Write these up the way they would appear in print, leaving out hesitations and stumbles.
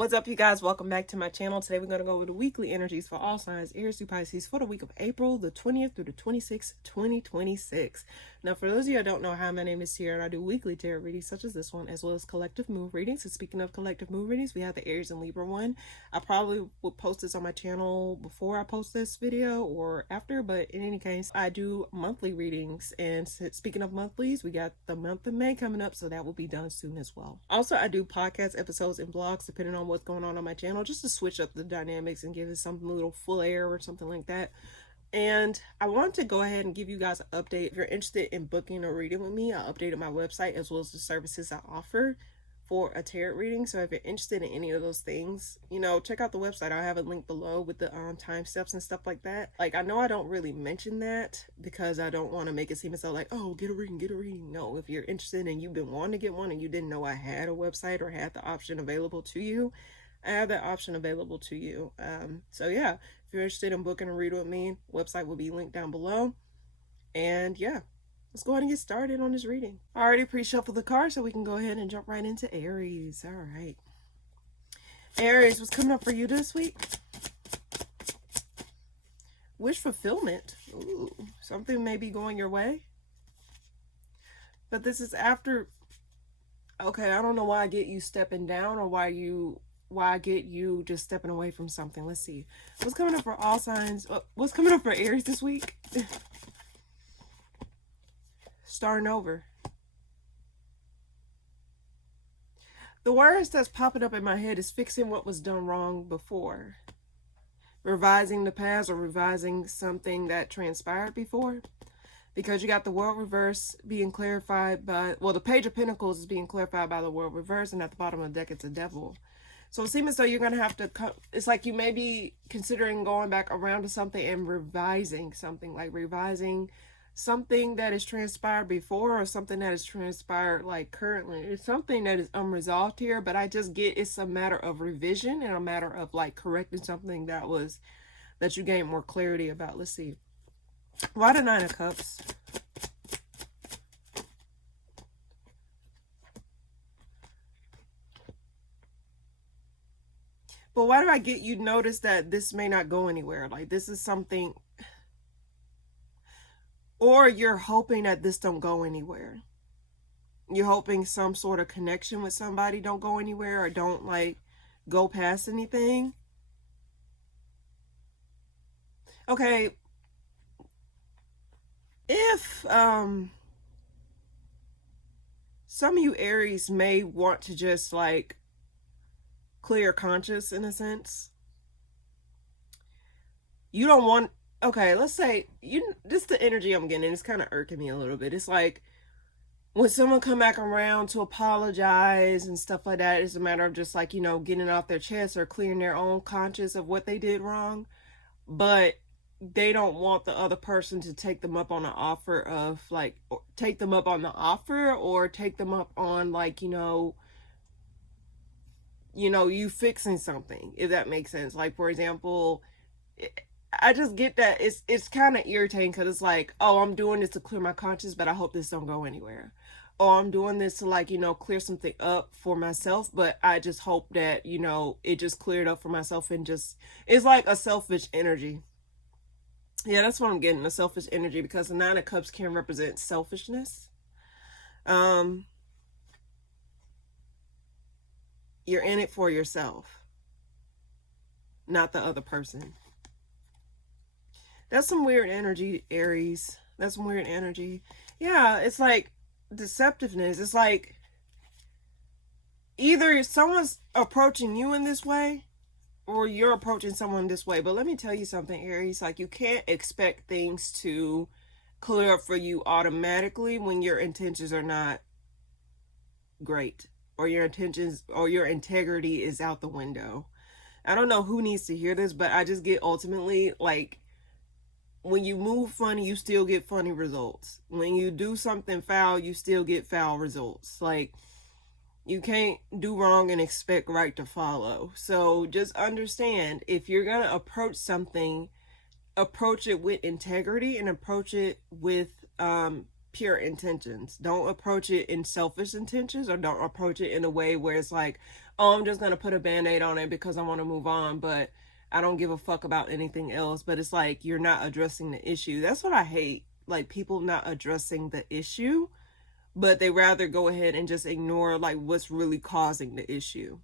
What's up, you guys? Welcome back to my channel. Today we're going to go over the weekly energies for all signs, Aries through Pisces, for the week of April the 20th through the 26th, 2026. Now, for those of you that don't know, hi, my name is Sierra, and I do weekly tarot readings such as this one, as well as collective mood readings. And speaking of collective mood readings, we have the Aries and Libra one. I probably will post this on my channel before I post this video or after, but in any case, I do monthly readings. And speaking of monthlies, we got the month of May coming up, so that will be done soon as well. Also, I do podcast episodes and vlogs depending on what's going on my channel, just to switch up the dynamics and give it some little full air or something like that. And I want to go ahead and give you guys an update. If you're interested in booking a reading with me, I updated my website as well as the services I offer for a tarot reading. So if you're interested in any of those things, check out the website. I'll have a link below with the time steps and stuff like that. Like, I know I don't really mention that because I don't want to make it seem as though like, oh, get a reading. No, if you're interested and you've been wanting to get one and you didn't know I had a website or had the option available to you, I have that option available to you. So yeah, if you're interested in booking a read with me, website will be linked down below. And yeah, let's go ahead and get started on this reading. I already pre-shuffled the cards, so we can go ahead and jump right into Aries. All right. Aries, what's coming up for you this week? Wish fulfillment. Ooh, something may be going your way. But this is after... Okay, I don't know why I get you stepping down or why I get you just stepping away from something. Let's see. What's coming up for all signs? What's coming up for Aries this week? Starting over. The words that's popping up in my head is fixing what was done wrong before. Revising the past or revising something that transpired before. Because you got the world reverse being clarified by... Well, the Page of Pentacles is being clarified by the world reverse. And at the bottom of the deck, it's a devil. So it seems as though you're going to have to... It's like you may be considering going back around to something and revising something. Like revising something that has transpired before or something that has transpired like currently. It's something that is unresolved here. But I just get it's a matter of revision and a matter of like correcting something that you gain more clarity about. Let's see. Why the Nine of Cups? But why do I get you notice that this may not go anywhere? Like this is something, or you're hoping that this don't go anywhere. You're hoping some sort of connection with somebody don't go anywhere or don't like go past anything. Okay. If some of you Aries may want to just like clear conscious in a sense, you don't want... Okay, let's say this is the energy I'm getting. It's kind of irking me a little bit. It's like when someone come back around to apologize and stuff like that, it's a matter of just like, getting off their chest or clearing their own conscience of what they did wrong. But they don't want the other person to take them up on an offer of like, take them up on the offer or take them up on like, you fixing something, if that makes sense. Like, for example, I just get that it's kind of irritating because it's like, oh, I'm doing this to clear my conscience, but I hope this don't go anywhere. Or I'm doing this to like, clear something up for myself, but I just hope that, it just cleared up for myself and just, it's like a selfish energy. Yeah, that's what I'm getting, a selfish energy, because the Nine of Cups can represent selfishness. You're in it for yourself, not the other person. That's some weird energy, Aries. That's some weird energy. Yeah, it's like deceptiveness. It's like either someone's approaching you in this way or you're approaching someone this way. But let me tell you something, Aries. Like, you can't expect things to clear up for you automatically when your intentions are not great, or your intentions or your integrity is out the window. I don't know who needs to hear this, but I just get ultimately like, when you move funny, you still get funny results. When you do something foul, you still get foul results. Like, you can't do wrong and expect right to follow. So just understand, if you're going to approach something, approach it with integrity and approach it with pure intentions. Don't approach it in selfish intentions, or don't approach it in a way where it's like, oh, I'm just going to put a band-aid on it because I want to move on, but I don't give a fuck about anything else. But it's like you're not addressing the issue. That's what I hate. Like, people not addressing the issue, but they rather go ahead and just ignore like what's really causing the issue.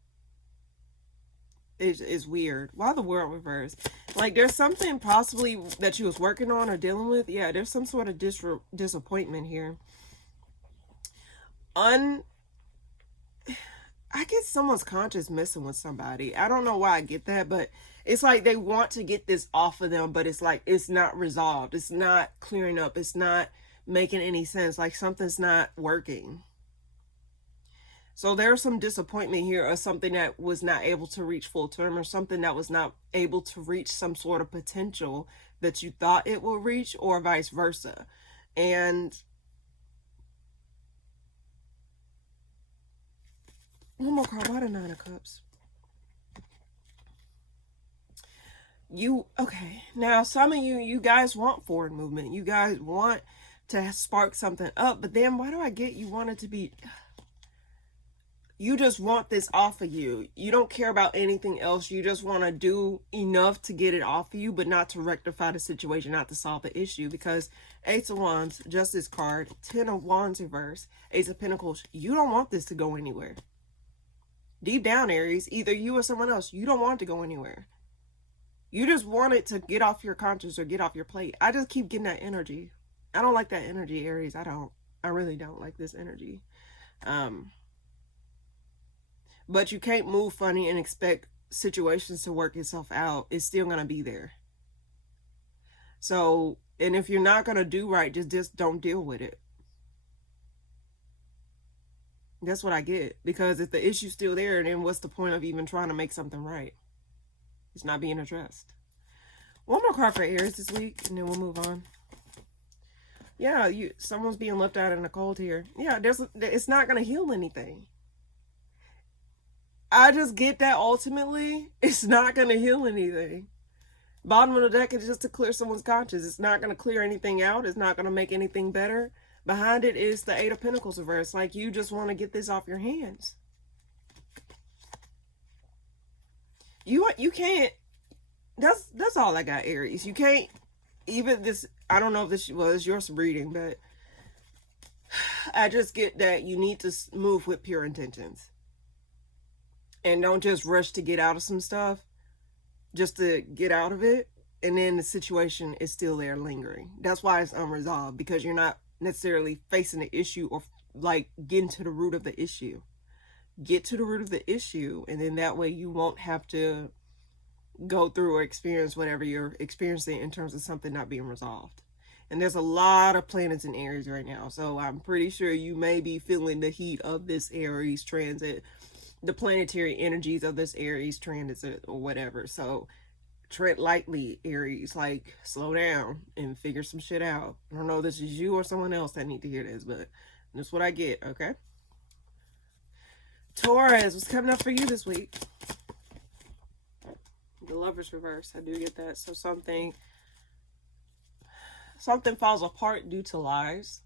It's weird. Why the world reversed? Like, there's something possibly that you was working on or dealing with. Yeah, there's some sort of disappointment here. I get someone's conscience messing with somebody. I don't know why I get that, but it's like they want to get this off of them, but it's like it's not resolved. It's not clearing up. It's not making any sense. Like, something's not working. So there's some disappointment here, or something that was not able to reach full term, or something that was not able to reach some sort of potential that you thought it will reach, or vice versa. And one more card. Why the Nine of Cups? Okay, now some of you guys want forward movement. You guys want to spark something up, but then why do I get you want it to be... You just want this off of you. You don't care about anything else. You just want to do enough to get it off of you, but not to rectify the situation, not to solve the issue. Because Ace of Wands, Justice card, 10 of Wands reverse, Ace of Pentacles, you don't want this to go anywhere. Deep down, Aries, either you or someone else, you don't want it to go anywhere. You just want it to get off your conscience or get off your plate. I just keep getting that energy. I don't like that energy, Aries. I really don't like this energy. But you can't move funny and expect situations to work itself out. It's still going to be there. So, and if you're not going to do right, just don't deal with it. That's what I get. Because if the issue's still there, then what's the point of even trying to make something right? It's not being addressed. One more card for Aries this week, and then we'll move on. Yeah, someone's being left out in the cold here. Yeah, it's not going to heal anything. I just get that ultimately it's not going to heal anything. Bottom of the deck is just to clear someone's conscience. It's not going to clear anything out. It's not going to make anything better. Behind it is the Eight of Pentacles reverse. Like, you just want to get this off your hands. You can't. That's all I got, Aries. You can't even this. I don't know if this was your reading, but I just get that you need to move with pure intentions. And don't just rush to get out of some stuff just to get out of it. And then the situation is still there lingering. That's why it's unresolved, because you're not necessarily facing the issue or like getting to the root of the issue. Get to the root of the issue, and then that way you won't have to go through or experience whatever you're experiencing in terms of something not being resolved. And there's a lot of planets in Aries right now. So I'm pretty sure you may be feeling the heat of this Aries transit, the planetary energies of this Aries transit or whatever. So tread lightly, Aries. Like, slow down and figure some shit out. I don't know if this is you or someone else that need to hear this, but that's what I get, okay? Taurus, what's coming up for you this week? The Lover's reverse. I do get that. So something falls apart due to lies.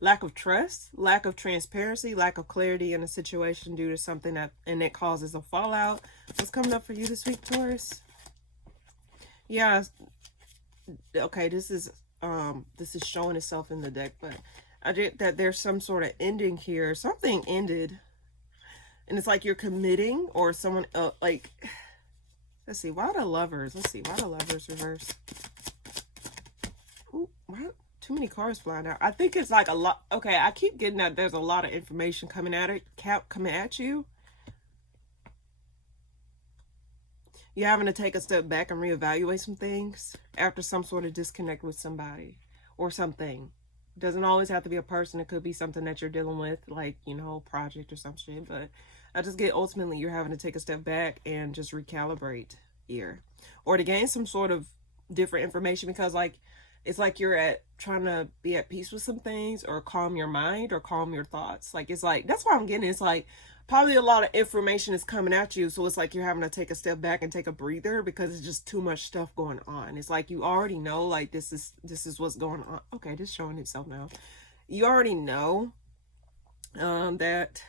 Lack of trust, lack of transparency, lack of clarity in a situation due to something and it causes a fallout. What's coming up for you this week, Taurus? Yeah. Okay, this is showing itself in the deck, but I get that there's some sort of ending here. Something ended. And it's like you're committing, or someone else, like, let's see, why the Lovers? Let's see, why the Lovers reverse? Ooh, why? Too many cards flying out. I think it's like a lot. Okay, I keep getting that there's a lot of information coming at you. You're having to take a step back and reevaluate some things after some sort of disconnect with somebody or something. It doesn't always have to be a person. It could be something that you're dealing with, like, you know, a project or some shit. But I just get ultimately you're having to take a step back and just recalibrate here, or to gain some sort of different information, because like It's like you're at trying to be at peace with some things, or calm your mind, or calm your thoughts. Like, it's like, that's what I'm getting. It's like probably a lot of information is coming at you, so it's like you're having to take a step back and take a breather, because it's just too much stuff going on. It's like you already know, like, this is what's going on. Okay, this showing itself now. You already know that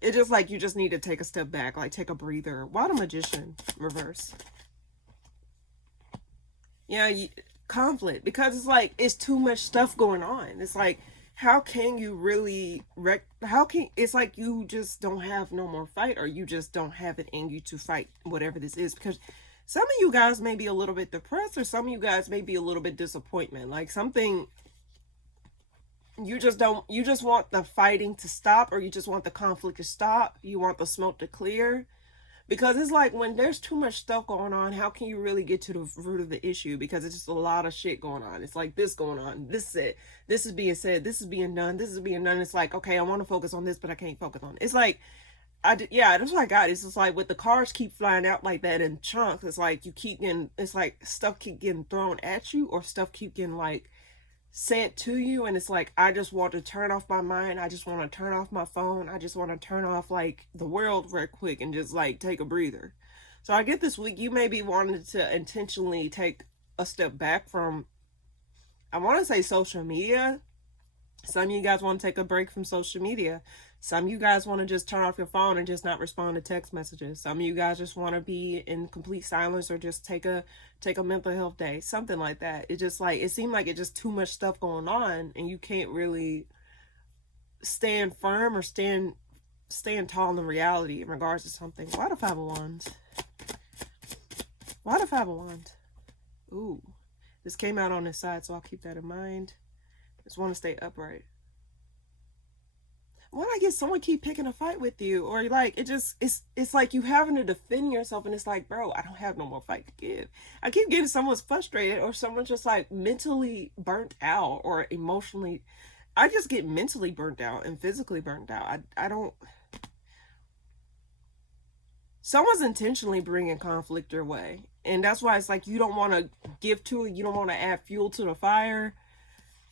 it's just like you just need to take a step back, like take a breather. Why the Magician reverse? Yeah, conflict, because it's like it's too much stuff going on. It's like, how can you really it's like you just don't have no more fight, or you just don't have it in you to fight whatever this is. Because some of you guys may be a little bit depressed, or some of you guys may be a little bit disappointment, like something you just want the fighting to stop, or you just want the conflict to stop. You want the smoke to clear. Because it's like, when there's too much stuff going on, how can you really get to the root of the issue? Because it's just a lot of shit going on. It's like this going on, this is being said, this is being done, this is being done. It's like, okay, I want to focus on this, but I can't focus on it. It's like, yeah, that's what I got. It's just like, with the cards keep flying out like that in chunks, it's like you keep getting, it's like stuff keep getting thrown at you, or stuff keep getting like sent to you, and it's like, I just want to turn off my mind, I just want to turn off my phone, I just want to turn off like the world real quick and just like take a breather. So I get this week you may be wanting to intentionally take a step back from, I want to say, social media. Some of you guys want to take a break from social media. Some of you guys want to just turn off your phone and just not respond to text messages. Some of you guys just want to be in complete silence, or just take a mental health day, something like that. It just like, it seemed like it's just too much stuff going on, and you can't really stand firm or stand tall in reality in regards to something. Why the Five of Wands? Why the Five of Wands? Ooh, this came out on this side, so I'll keep that in mind. Just want to stay upright. When I get someone keep picking a fight with you, or like, it's like you having to defend yourself, and it's like, bro, I don't have no more fight to give. I keep getting someone's frustrated, or someone's just like mentally burnt out, or emotionally. I just get mentally burnt out and physically burnt out. I don't. Someone's intentionally bringing conflict your way, and that's why it's like you don't want to give to it. You don't want to add fuel to the fire.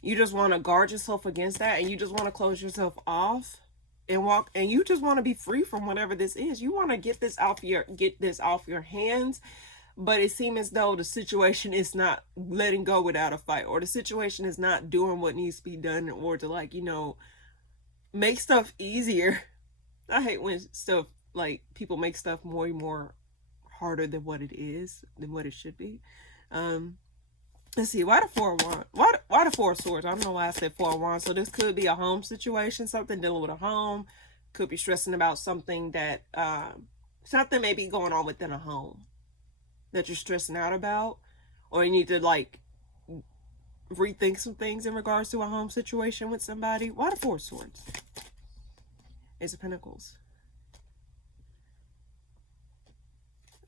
You just want to guard yourself against that, and you just want to close yourself off and walk, and you just want to be free from whatever this is. You want to get this off your hands, but it seems as though the situation is not letting go without a fight, or the situation is not doing what needs to be done in order to, like, you know, make stuff easier. I hate when stuff, like, people make stuff more and more harder than what it is, than what it should be. Let's see, why the Four of Wands? Why the Four of Swords? I don't know why I said Four of Wands. So this could be a home situation, something dealing with a home. Could be stressing about something that, something may be going on within a home that you're stressing out about. Or you need to, like, rethink some things in regards to a home situation with somebody. Why the Four of Swords? Ace of Pentacles.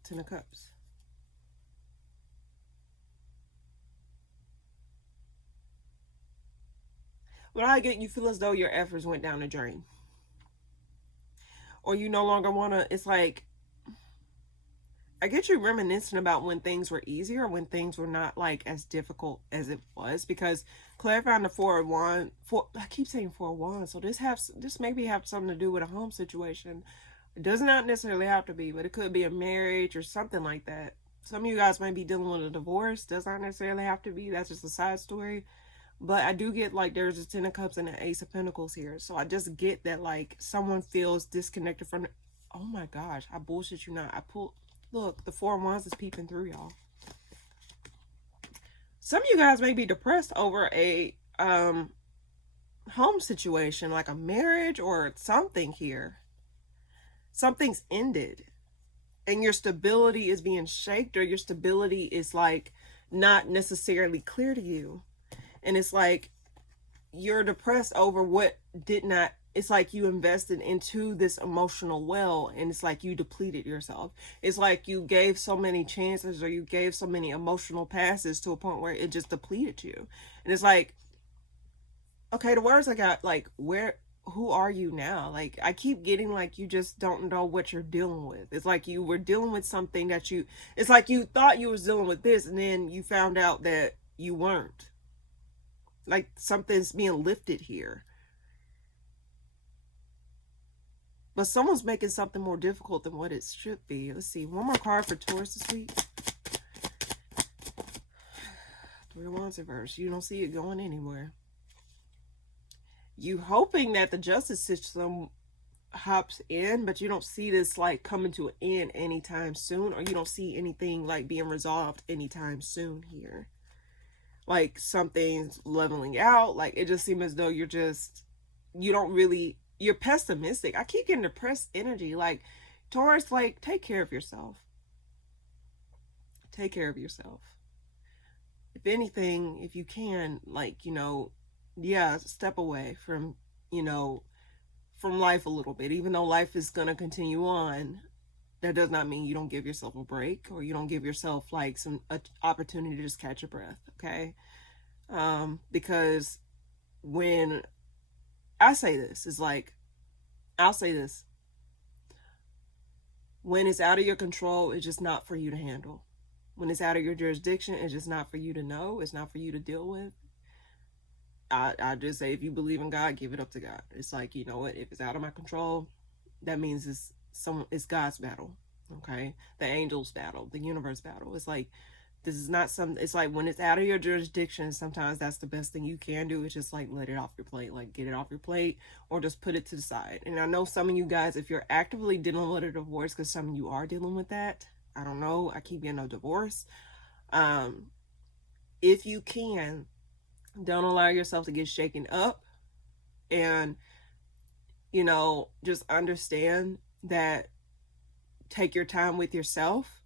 Ten of Cups. But I get, you feel as though your efforts went down the drain, or you no longer want to. It's like, I get you reminiscing about when things were easier, when things were not like as difficult as it was. Because clarifying the Four of Wands, I keep saying Four of Wands, so this maybe have something to do with a home situation. It does not necessarily have to be, but it could be a marriage or something like that. Some of you guys might be dealing with a divorce. Does not necessarily have to be. That's just a side story. But I do get, like, there's a Ten of Cups and an Ace of Pentacles here. So I just get that, like, someone feels disconnected from... Oh my gosh, I bullshit you not. Look, the Four of Wands is peeping through, y'all. Some of you guys may be depressed over a home situation, like a marriage or something here. Something's ended. And your stability is being shaken, or your stability is, like, not necessarily clear to you. And it's like you're depressed over what did not, it's like you invested into this emotional well, and it's like you depleted yourself. It's like you gave so many chances, or you gave so many emotional passes to a point where it just depleted you. And it's like, okay, the words I got, like, where who are you now? Like, I keep getting like you just don't know what you're dealing with. It's like you were dealing with something that it's like you thought you was dealing with this, and then you found out that you weren't. Like, something's being lifted here. But someone's making something more difficult than what it should be. Let's see. One more card for Taurus this week. Three of Wands reverse. You don't see it going anywhere. You hoping that the justice system hops in, but you don't see this like coming to an end anytime soon, or you don't see anything like being resolved anytime soon here. Like, something's leveling out. Like, it just seems as though you're pessimistic. I keep getting depressed energy. Like, Taurus, like, take care of yourself. Take care of yourself. If anything, if you can, like, yeah, step away from, from life a little bit. Even though life is going to continue on, that does not mean you don't give yourself a break, or you don't give yourself like some opportunity to just catch your breath. Okay. Because when I say this, it's like, I'll say this: when it's out of your control, it's just not for you to handle. When it's out of your jurisdiction, it's just not for you to know. It's not for you to deal with. I just say, if you believe in God, give it up to God. It's like, you know what? If it's out of my control, that means it's God's battle. Okay? The angels' battle, the universe battle. It's like, this is not it's like, when it's out of your jurisdiction, sometimes that's the best thing you can do. It's just like, let it off your plate. Like, get it off your plate, or just put it to the side. And I know some of you guys, if you're actively dealing with a divorce, because some of you are dealing with that, I don't know, I keep getting a divorce. If you can, don't allow yourself to get shaken up, and, just understand that, take your time with yourself.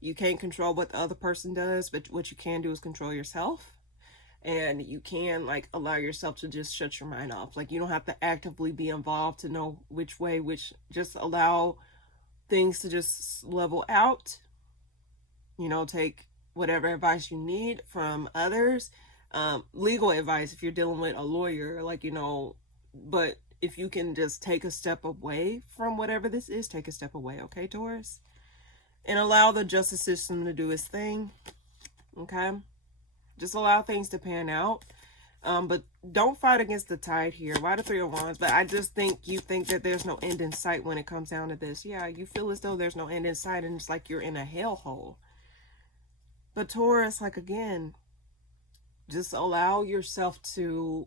You can't control what the other person does, but what you can do is control yourself. And you can, like, allow yourself to just shut your mind off. Like, you don't have to actively be involved to know just allow things to just level out. Take whatever advice you need from others. Legal advice, if you're dealing with a lawyer, like, but if you can just take a step away from whatever this is, take a step away. Okay, Taurus? And allow the justice system to do its thing. Okay? Just allow things to pan out. But don't fight against the tide here. Why the Three of Wands? But I just think you think that there's no end in sight when it comes down to this. Yeah, you feel as though there's no end in sight, and it's like you're in a hellhole. But Taurus, like, again, just allow yourself to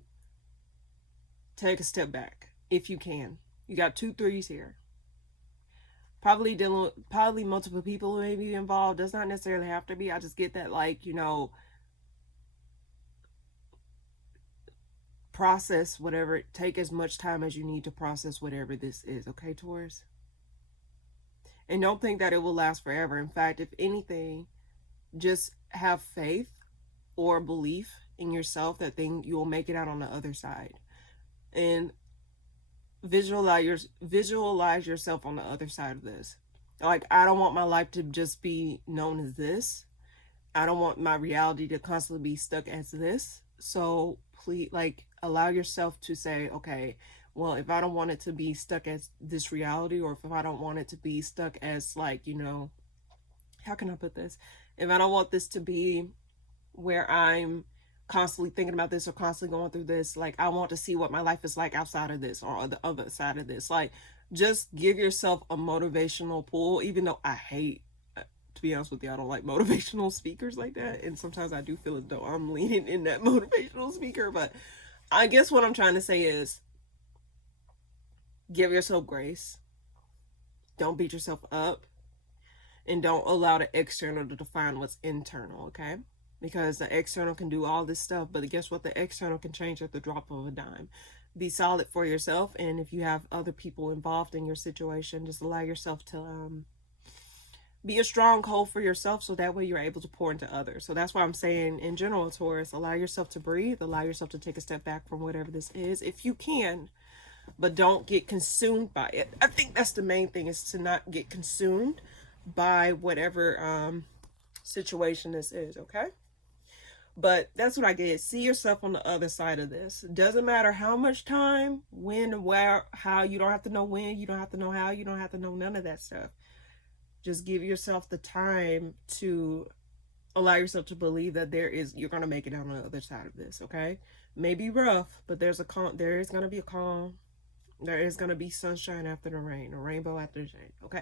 take a step back if you can. You got 2 threes here. Probably multiple people who may be involved. Does not necessarily have to be. I just get that, like, process whatever. Take as much time as you need to process whatever this is. Okay, Taurus? And don't think that it will last forever. In fact, if anything, just have faith or belief in yourself that you will make it out on the other side. And visualize yourself on the other side of this. Like, I don't want my life to just be known as this. I don't want my reality to constantly be stuck as this. So please, like, allow yourself to say, okay, well, if I don't want it to be stuck as this reality, or if I don't want it to be stuck as, like, how can I put this? If I don't want this to be where I'm constantly thinking about this or constantly going through this, like, I want to see what my life is like outside of this, or the other side of this. Like, just give yourself a motivational pull, even though I hate, to be honest with you, I don't like motivational speakers like that. And sometimes I do feel as though I'm leaning in that motivational speaker. But I guess what I'm trying to say is, give yourself grace. Don't beat yourself up. And don't allow the external to define what's internal, okay? Because the external can do all this stuff, but guess what? The external can change at the drop of a dime. Be solid for yourself, and if you have other people involved in your situation, just allow yourself to be a stronghold for yourself, so that way you're able to pour into others. So that's why I'm saying, in general, Taurus, allow yourself to breathe, allow yourself to take a step back from whatever this is, if you can, but don't get consumed by it. I think that's the main thing, is to not get consumed by whatever situation this is, okay? But that's what I get. See yourself on the other side of this. Doesn't matter how much time, when, where, how. You don't have to know when. You don't have to know how. You don't have to know none of that stuff. Just give yourself the time to allow yourself to believe that you're going to make it out on the other side of this, okay? Maybe rough, but there is going to be a calm. There is going to be sunshine after the rain, a rainbow after the shade. Okay,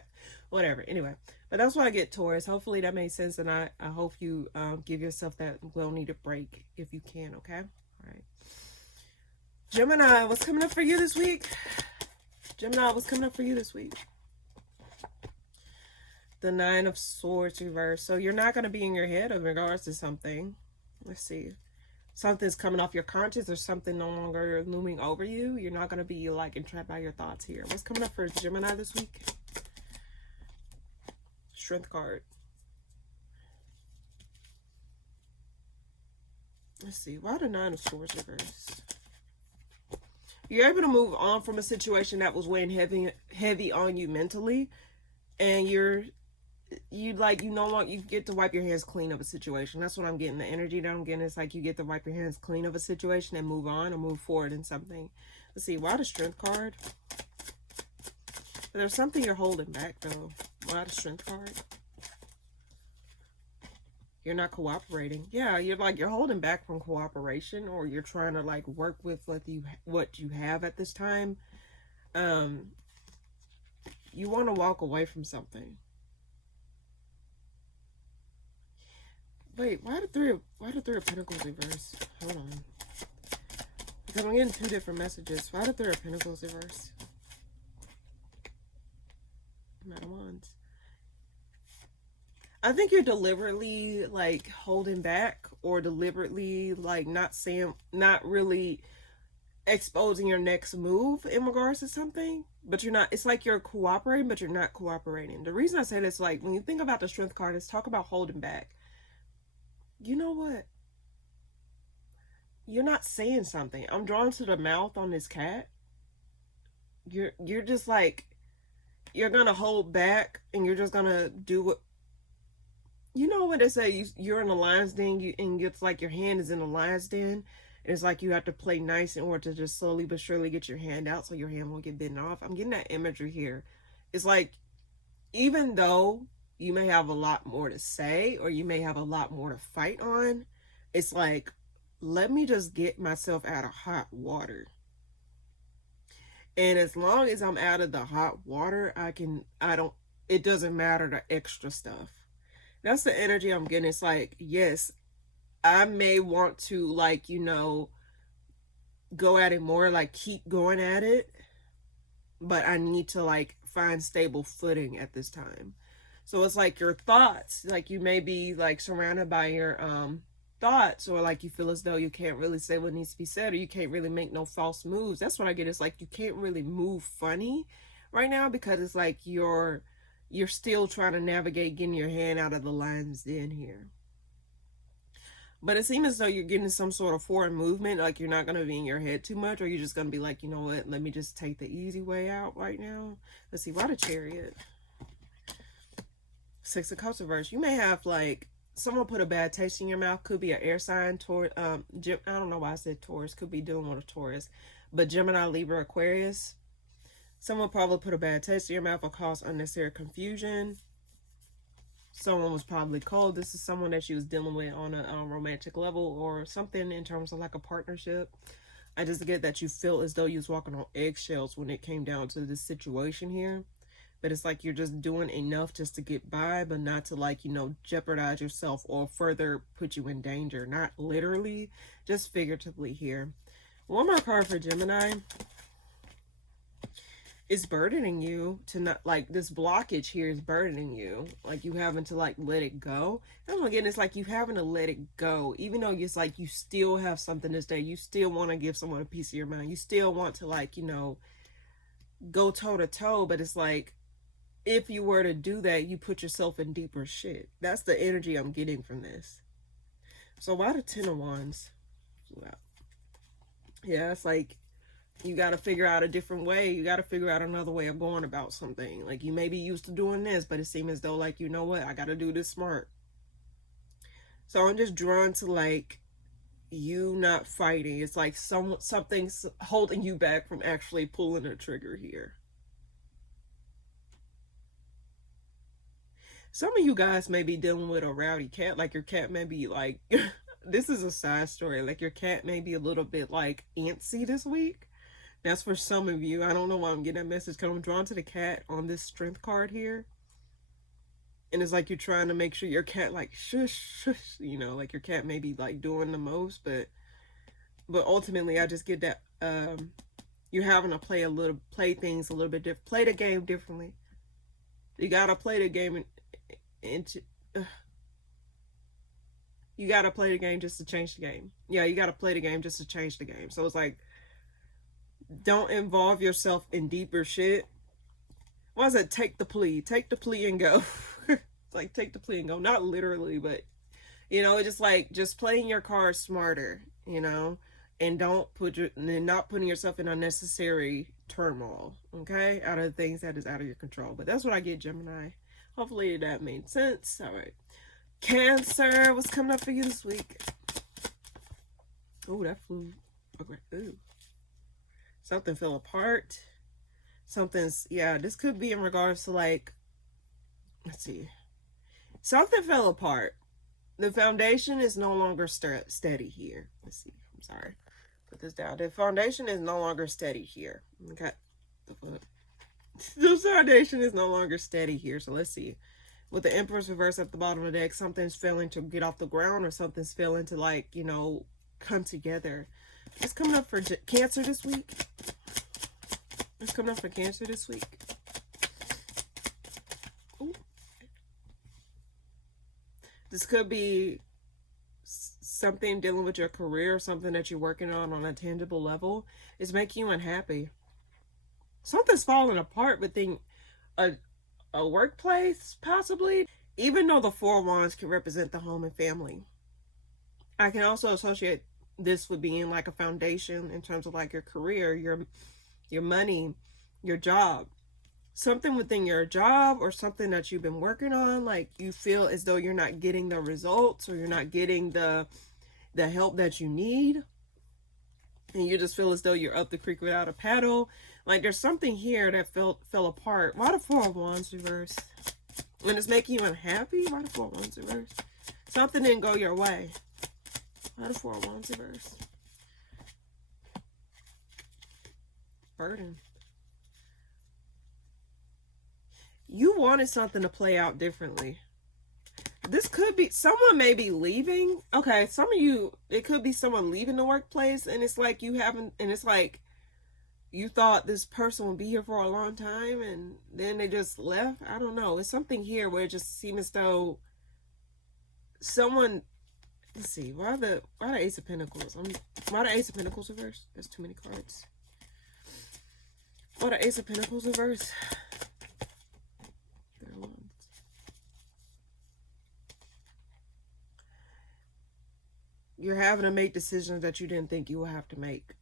whatever. Anyway, but that's what I get, Taurus. Hopefully that made sense, and I hope you give yourself that well-needed break if you can, okay? All right. Gemini, what's coming up for you this week? Gemini, what's coming up for you this week? The Nine of Swords reverse. So you're not going to be in your head in regards to something. Let's see. Something's coming off your conscience or something no longer looming over you. You're not going to be like entrapped by your thoughts here. What's coming up for Gemini this week? Strength card. Let's see. Why the Nine of Swords reverse? You're able to move on from a situation that was weighing heavy on you mentally, and you no longer, you get to wipe your hands clean of a situation. That's what I'm getting. The energy that I'm getting is like you get to wipe your hands clean of a situation and move on or move forward in something. Let's see. Why the Strength card? There's something you're holding back though. Why the Strength card? You're not cooperating. Yeah, you're holding back from cooperation, or you're trying to like work with what you have at this time. You want to walk away from something. Wait, why the Three of Pentacles reverse? Hold on. Because I'm getting two different messages. Why the Three of Pentacles reverse? Knight of Wands. I think you're deliberately like holding back, or deliberately like not really exposing your next move in regards to something, but you're not. It's like you're cooperating, but you're not cooperating. The reason I say this, like when you think about the Strength card, is talk about holding back. You know what? You're not saying something. I'm drawn to the mouth on this cat. You're just like, you're gonna hold back, and you're just gonna do what. You know what they say? You're in a lion's den, and it's like your hand is in a lion's den. And it's like you have to play nice in order to just slowly but surely get your hand out so your hand won't get bitten off. I'm getting that imagery here. It's like, even though you may have a lot more to say, or you may have a lot more to fight on, it's like, let me just get myself out of hot water. And as long as I'm out of the hot water, it doesn't matter the extra stuff. That's the energy I'm getting. It's like, yes, I may want to like, go at it more, like keep going at it, but I need to like find stable footing at this time. So it's like your thoughts, like you may be like surrounded by your thoughts, or like you feel as though you can't really say what needs to be said, or you can't really make no false moves. That's what I get. It's like you can't really move funny right now, because it's like you're still trying to navigate getting your hand out of the lion's den here. But it seems as though you're getting some sort of forward movement, like you're not going to be in your head too much, or you're just going to be like, you know what, let me just take the easy way out right now. Let's see, why the Chariot? Six of Cups reverse. You may have like, someone put a bad taste in your mouth. Could be an air sign, Taurus. I don't know why I said Taurus. Could be dealing with a Taurus. But Gemini, Libra, Aquarius. Someone probably put a bad taste in your mouth or caused unnecessary confusion. Someone was probably cold. This is someone that she was dealing with on a romantic level, or something in terms of like a partnership. I just get that you feel as though you was walking on eggshells when it came down to this situation here. But it's like you're just doing enough just to get by, but not to like, jeopardize yourself or further put you in danger. Not literally, just figuratively here. One more card for Gemini. It's burdening you to not, like, this blockage here is burdening you. Like, you having to, like, let it go. And again, it's like you having to let it go. Even though it's like you still have something to say. You still want to give someone a piece of your mind. You still want to, like, go toe-to-toe. But it's like, if you were to do that, you put yourself in deeper shit. That's the energy I'm getting from this. So why the Ten of Wands? Wow. Yeah, it's like, you got to figure out a different way. You got to figure out another way of going about something. Like, you may be used to doing this, but it seems as though, like, you know what? I got to do this smart. So I'm just drawn to, like, you not fighting. It's like something's holding you back from actually pulling a trigger here. Some of you guys may be dealing with a rowdy cat. Like your cat may be like, this is a side story. Like your cat may be a little bit like antsy this week. That's for some of you. I don't know why I'm getting that message because I'm drawn to the cat on this strength card here. And it's like you're trying to make sure your cat like shush, shush, you know, like your cat may be like doing the most, but ultimately I just get that you're having to play things a little bit different, play the game differently. You gotta play the game you gotta play the game just to change the game. Yeah, you gotta play the game just to change the game. So it's like, don't involve yourself in deeper shit. Why is it take the plea and go? Like take the plea and go, not literally, but you know, just like just playing your cards smarter, you know, and not putting yourself in unnecessary turmoil, okay, out of things that is out of your control. But that's what I get, Gemini. Hopefully that made sense. All right, Cancer, what's coming up for you this week? Oh, that flew. Okay. Ooh, something fell apart. Something's, yeah, this could be in regards to like, let's see, something fell apart. The foundation is no longer steady here. Let's see, I'm sorry, put this down. The foundation is no longer steady here. Okay, the foundation is no longer steady here. So let's see, with the Emperor's reverse at the bottom of the deck, something's failing to get off the ground, or something's failing to, like, you know, come together. It's coming up for Cancer this week. It's coming up for Cancer this week. Ooh. This could be something dealing with your career, something that you're working on a tangible level. It's making you unhappy. Something's falling apart within a workplace, possibly. Even though the Four of Wands can represent the home and family, I can also associate this with being like a foundation in terms of like your career, your money, your job. Something within your job or something that you've been working on, like you feel as though you're not getting the results or you're not getting the help that you need. And you just feel as though you're up the creek without a paddle. Like there's something here that fell apart. Why the Four of Wands reverse? And it's making you unhappy? Why the Four of Wands reverse? Something didn't go your way. Why the Four of Wands reverse? Burden. You wanted something to play out differently. This could be, someone may be leaving. Okay, some of you, it could be someone leaving the workplace, and it's like you haven't, and it's like you thought this person would be here for a long time, and then they just left. I don't know. It's something here where it just seems as though someone, let's see, why the Ace of Pentacles? Why the Ace of Pentacles reverse? There's too many cards. Why the Ace of Pentacles reverse? You're having to make decisions that you didn't think you would have to make.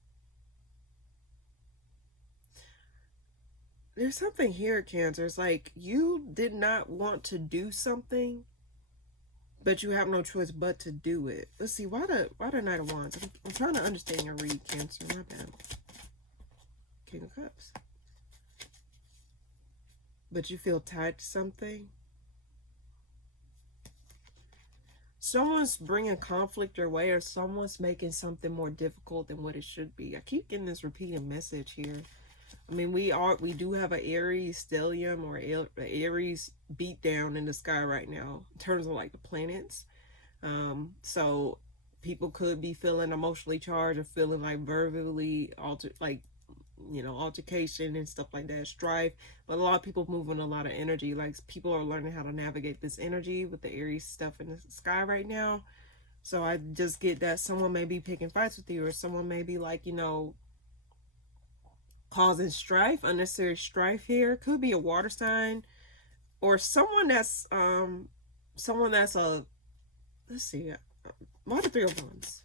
There's something here, Cancer. It's like you did not want to do something, but you have no choice but to do it. Let's see, why the Knight of Wands? I'm trying to understand your read, Cancer. My bad. King of Cups. But you feel tied to something. Someone's bringing conflict your way, or someone's making something more difficult than what it should be. I keep getting this repeating message here. I mean, we do have an Aries stellium or an Aries beat down in the sky right now in terms of like the planets. So people could be feeling emotionally charged or feeling like verbally altered, like, you know, altercation and stuff like that, strife. But a lot of people moving a lot of energy. Like people are learning how to navigate this energy with the Aries stuff in the sky right now. So I just get that someone may be picking fights with you, or someone may be like, you know, causing strife, unnecessary strife here. Could be a water sign, or someone that's a, let's see, why the Three of Wands?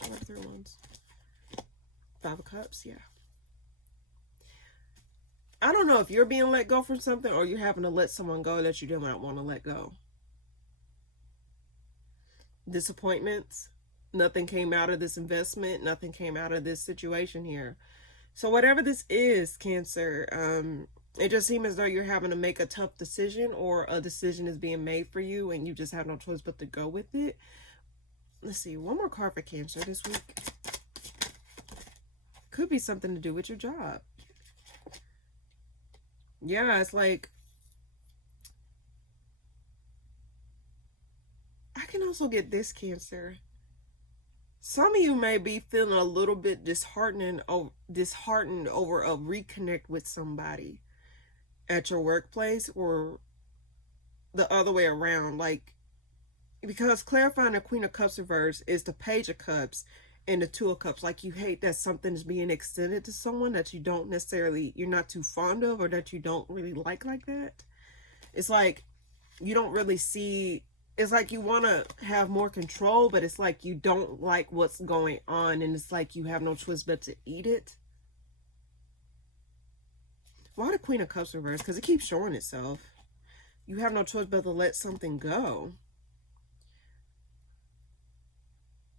Why the Three of Wands? Five of Cups, yeah. I don't know if you're being let go from something, or you're having to let someone go that you did not want to let go. Disappointments. Nothing came out of this investment. Nothing came out of this situation here. So whatever this is, Cancer, it just seems as though you're having to make a tough decision, or a decision is being made for you and you just have no choice but to go with it. Let's see, one more card for Cancer this week. Could be something to do with your job. Yeah, it's like, I can also get this, Cancer. Some of you may be feeling a little bit disheartened over a reconnect with somebody at your workplace, or the other way around. Like, because clarifying the Queen of Cups reverse is the Page of Cups and the Two of Cups. Like, you hate that something is being extended to someone that you don't necessarily, you're not too fond of, or that you don't really like that. It's like you don't really see, it's like you want to have more control, but it's like you don't like what's going on, and it's like you have no choice but to eat it. Why the Queen of Cups reverse? Because it keeps showing itself. You have no choice but to let something go.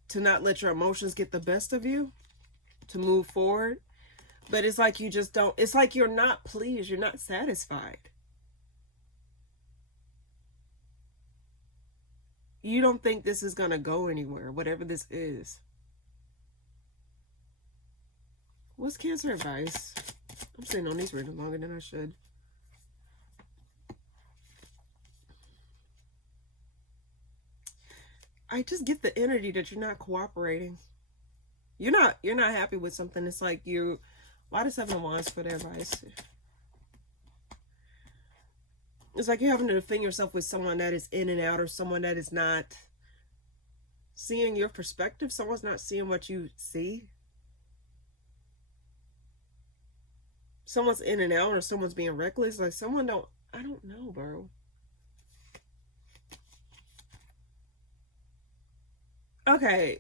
To not let your emotions get the best of you. To move forward. But it's like you just don't, it's like you're not pleased. You're not satisfied. You don't think this is going to go anywhere, whatever this is. What's Cancer advice? I'm sitting on these readings longer than I should. I just get the energy that you're not cooperating. You're not happy with something. It's like you, why the Seven of Wands for the advice? It's like you're having to defend yourself with someone that is in and out, or someone that is not seeing your perspective. Someone's not seeing what you see. Someone's in and out, or someone's being reckless. Like, someone I don't know, bro. Okay,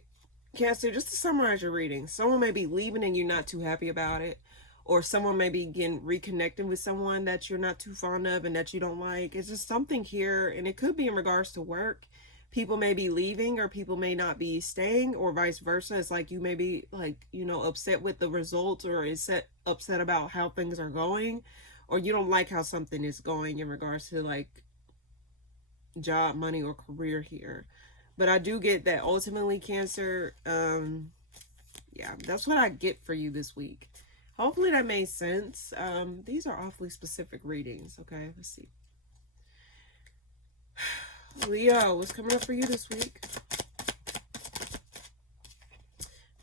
Cancer, just to summarize your reading, someone may be leaving and you're not too happy about it. Or someone may be reconnecting with someone that you're not too fond of and that you don't like. It's just something here, and it could be in regards to work. People may be leaving, or people may not be staying, or vice versa. It's like you may be, like, you know, upset with the results, or upset about how things are going, or you don't like how something is going in regards to, like, job, money, or career here. But I do get that ultimately, Cancer, yeah, that's what I get for you this week. Hopefully that made sense. These are awfully specific readings. Okay, let's see. Leo, what's coming up for you this week?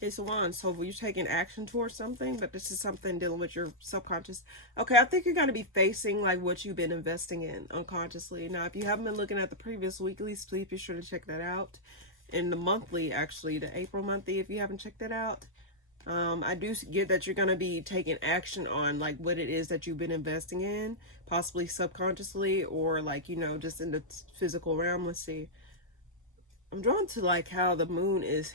Ace of Wands. So you're taking action towards something, but this is something dealing with your subconscious. Okay, I think you're going to be facing like what you've been investing in unconsciously. Now, if you haven't been looking at the previous weeklies, please be sure to check that out. And the monthly, actually, the April monthly, if you haven't checked that out. I do get that you're going to be taking action on like what it is that you've been investing in, possibly subconsciously, or like, you know, just in the physical realm. Let's see. I'm drawn to like how the moon is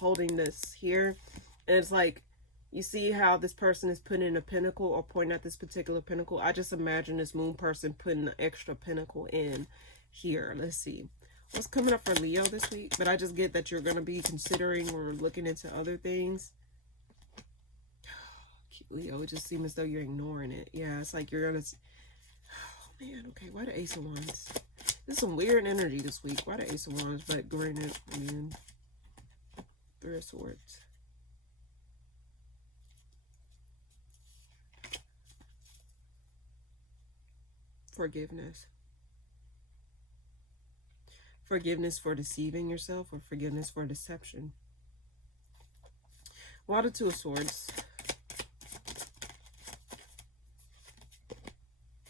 holding this here. And it's like, you see how this person is putting in a pinnacle or pointing at this particular pinnacle. I just imagine this moon person putting an extra pinnacle in here. Let's see. What's coming up for Leo this week? But I just get that you're going to be considering or looking into other things. Leo, it just seems as though you're ignoring it. Yeah, it's like you're going to... Oh, man. Okay, why the Ace of Wands? There's some weird energy this week. Why the Ace of Wands? But granted, I mean, Three of Swords. Forgiveness. Forgiveness for deceiving yourself, or forgiveness for deception. Why the Two of Swords?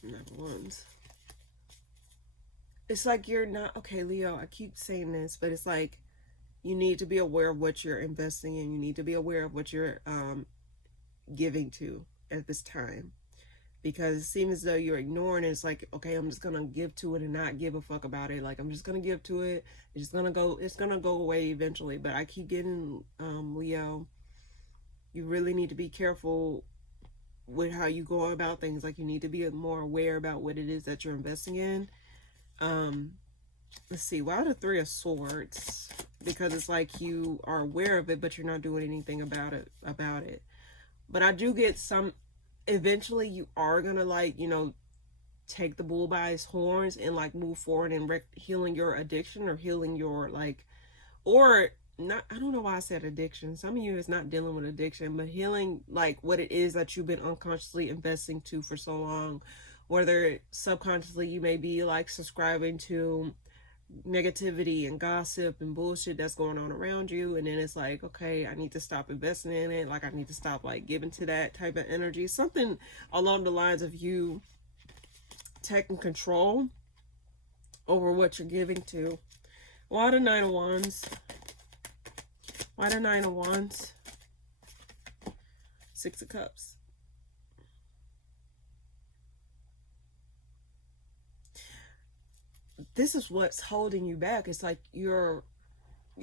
Not Wands. It's like you're not... Okay, Leo, I keep saying this, but it's like you need to be aware of what you're investing in. You need to be aware of what you're giving to at this time. Because it seems as though you're ignoring it. It's like, okay, I'm just gonna give to it and not give a fuck about it. Like, I'm just gonna give to it. It's gonna go away eventually. But I keep getting, Leo, you really need to be careful with how you go about things. Like, you need to be more aware about what it is that you're investing in. Let's see, why the Three of Swords? because it's like you are aware of it, but you're not doing anything about it. But I do get some, eventually you are gonna, like, you know, take the bull by his horns and like move forward and healing your addiction, or healing your like, or not, I don't know why I said addiction. Some of you is not dealing with addiction, but healing like what it is that you've been unconsciously investing to for so long. Whether subconsciously you may be like subscribing to negativity and gossip and bullshit that's going on around you, and then it's like, okay, I need to stop investing in it, like I need to stop like giving to that type of energy. Something along the lines of you taking control over what you're giving to. Why the Nine of Wands? Why the Nine of Wands? Six of Cups. This is what's holding you back. It's like you're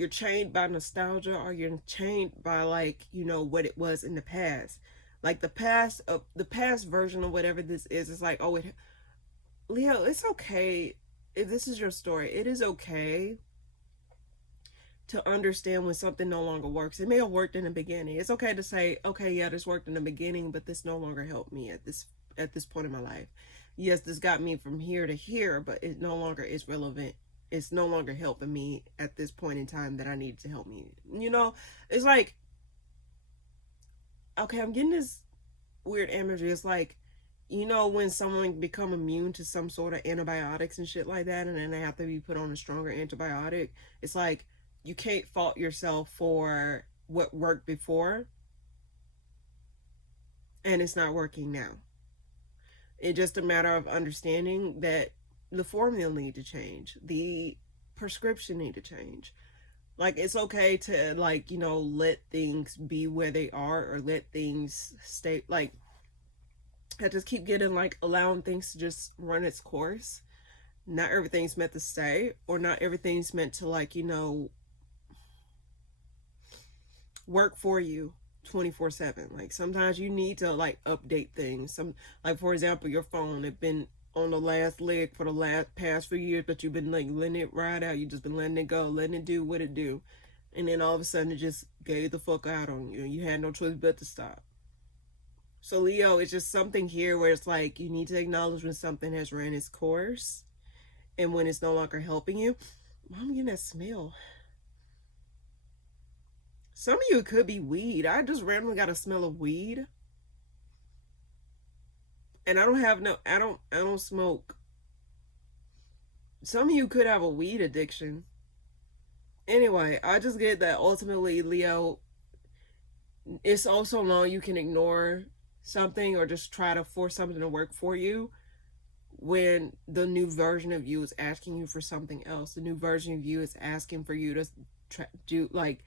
chained by nostalgia, or you're chained by, like, you know, what it was in the past. Like the past version of whatever this is. It's like, oh, Leo, it's okay if this is your story. It is okay to understand when something no longer works. It may have worked in the beginning. It's okay to say, okay, yeah, this worked in the beginning, but this no longer helped me at this point in my life. Yes, this got me from here to here, but it no longer is relevant. It's no longer helping me at this point in time that I need to help me. You know, it's like, okay, I'm getting this weird energy. It's like, you know, when someone become immune to some sort of antibiotics and shit like that, and then they have to be put on a stronger antibiotic. It's like, you can't fault yourself for what worked before, and it's not working now. It's just a matter of understanding that the formula need to change, the prescription need to change. Like, it's okay to, like, you know, let things be where they are, or let things stay. Like, I just keep getting, like, allowing things to just run its course. Not everything's meant to stay, or not everything's meant to, like, you know, work for you 24/7. Like, sometimes you need to, like, update things. Like, for example, your phone had been on the last leg for the past few years, but you've been, like, letting it ride out. You just been letting it go, letting it do what it do, and then all of a sudden it just gave the fuck out on you. You had no choice but to stop. So, Leo, it's just something here where it's like, you need to acknowledge when something has ran its course and when it's no longer helping you. I'm getting that smell. Some of you, it could be weed. I just randomly got a smell of weed. And I don't smoke. Some of you could have a weed addiction. Anyway, I just get that ultimately, Leo, it's also long you can ignore something or just try to force something to work for you when the new version of you is asking you for something else. The new version of you is asking for you to do, like,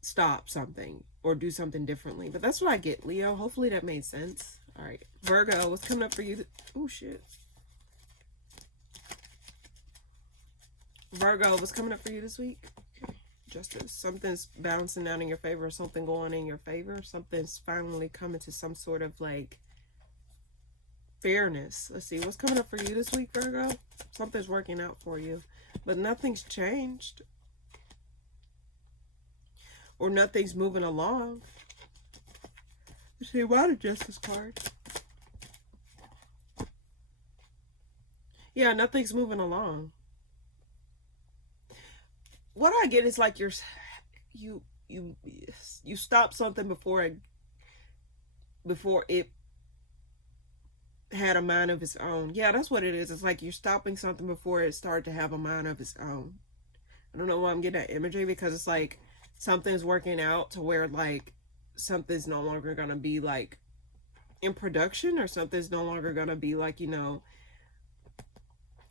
stop something or do something differently. But that's what I get, Leo. Hopefully that made sense. All right, Virgo, what's coming up for you? Oh shit. Virgo, what's coming up for you this week? Okay. Justice. Something's balancing out in your favor, something going in your favor. Something's finally coming to some sort of, like, fairness. Let's see, what's coming up for you this week, Virgo? Something's working out for you, but nothing's changed. Or nothing's moving along. Let's see, why the Justice card? Yeah, nothing's moving along. What I get is like you stop something before it had a mind of its own. Yeah, that's what it is. It's like you're stopping something before it started to have a mind of its own. I don't know why I'm getting that imagery, because it's like something's working out to where, like, something's no longer going to be, like, in production, or something's no longer going to be, like, you know,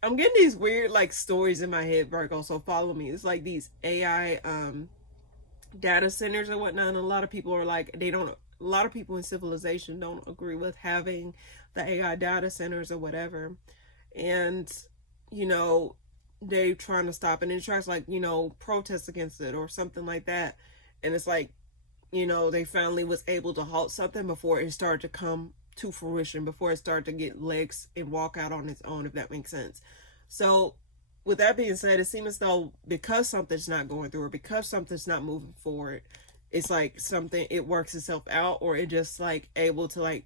I'm getting these weird, like, stories in my head, Virgo, so follow me. It's like these AI data centers and whatnot, and a lot of people are like, a lot of people in civilization don't agree with having the AI data centers or whatever, and, you know, they trying to stop it, and it tries, like, you know, protest against it or something like that. And it's like, you know, they finally was able to halt something before it started to come to fruition, before it started to get legs and walk out on its own, if that makes sense. So with that being said, it seems as though because something's not going through or because something's not moving forward, it's like something, it works itself out, or it just like able to like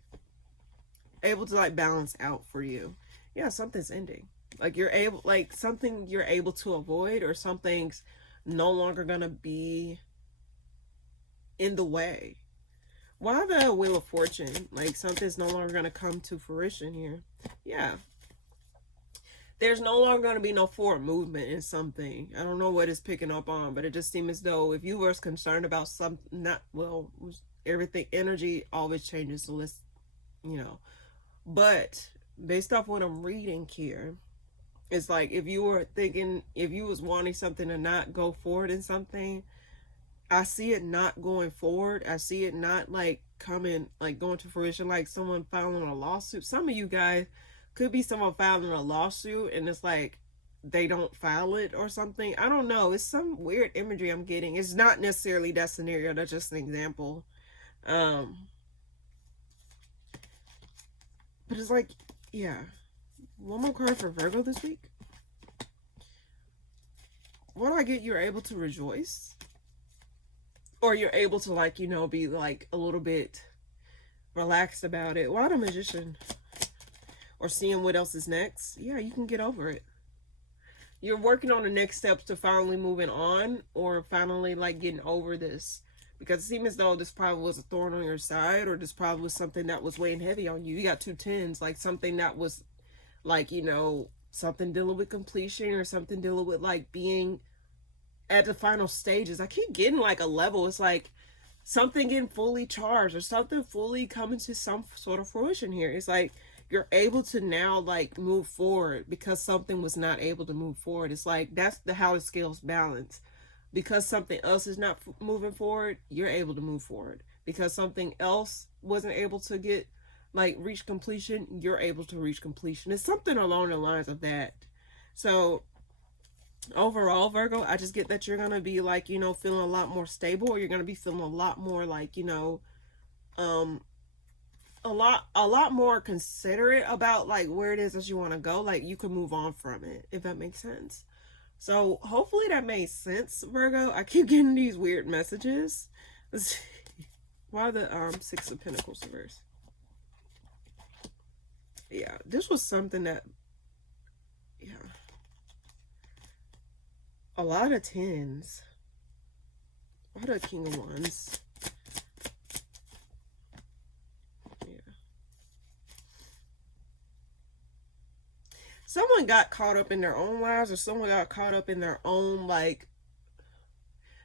balance out for you. Yeah, something's ending. Like you're able, like something you're able to avoid, or something's no longer gonna be in the way. Why the Wheel of Fortune? Like something's no longer gonna come to fruition here. Yeah. There's no longer going to be no forward movement in something. I don't know what it's picking up on, but it just seems as though if you were concerned about something, not, well, everything, energy always changes, so let's, you know. But based off what I'm reading here, it's like if you were thinking, if you was wanting something to not go forward in something, I see it not going forward. I see it not like coming, like going to fruition, like someone filing a lawsuit. Some of you guys could be someone filing a lawsuit and it's like they don't file it or something. I don't know. It's some weird imagery I'm getting. It's not necessarily that scenario. That's just an example. But it's like, yeah. One more card for Virgo this week. What I get, you're able to rejoice. Or you're able to, like, you know, be like a little bit relaxed about it. Why the Magician? Or seeing what else is next. Yeah, you can get over it. You're working on the next steps to finally moving on, or finally like getting over this. Because it seems as though this probably was a thorn on your side, or this probably was something that was weighing heavy on you. You got 2 tens, like something that was like, you know, something dealing with completion, or something dealing with like being at the final stages. I keep getting like a level. It's like something getting fully charged, or something fully coming to some sort of fruition here. It's like you're able to now like move forward because something was not able to move forward. It's like that's how the scales balance. Because something else is not moving forward, you're able to move forward. Because something else wasn't able to get like reach completion, you're able to reach completion. It's something along the lines of that. So overall, Virgo, I just get that you're gonna be like, you know, feeling a lot more stable, or you're gonna be feeling a lot more like, you know, a lot more considerate about like where it is that you want to go. Like you can move on from it, if that makes sense. So hopefully that made sense, Virgo. I keep getting these weird messages. Why the 6 of Pentacles reverse? Yeah, this was something that, yeah, a lot of tens. Why the King of Wands? Someone got caught up in their own lives, or someone got caught up in their own, like,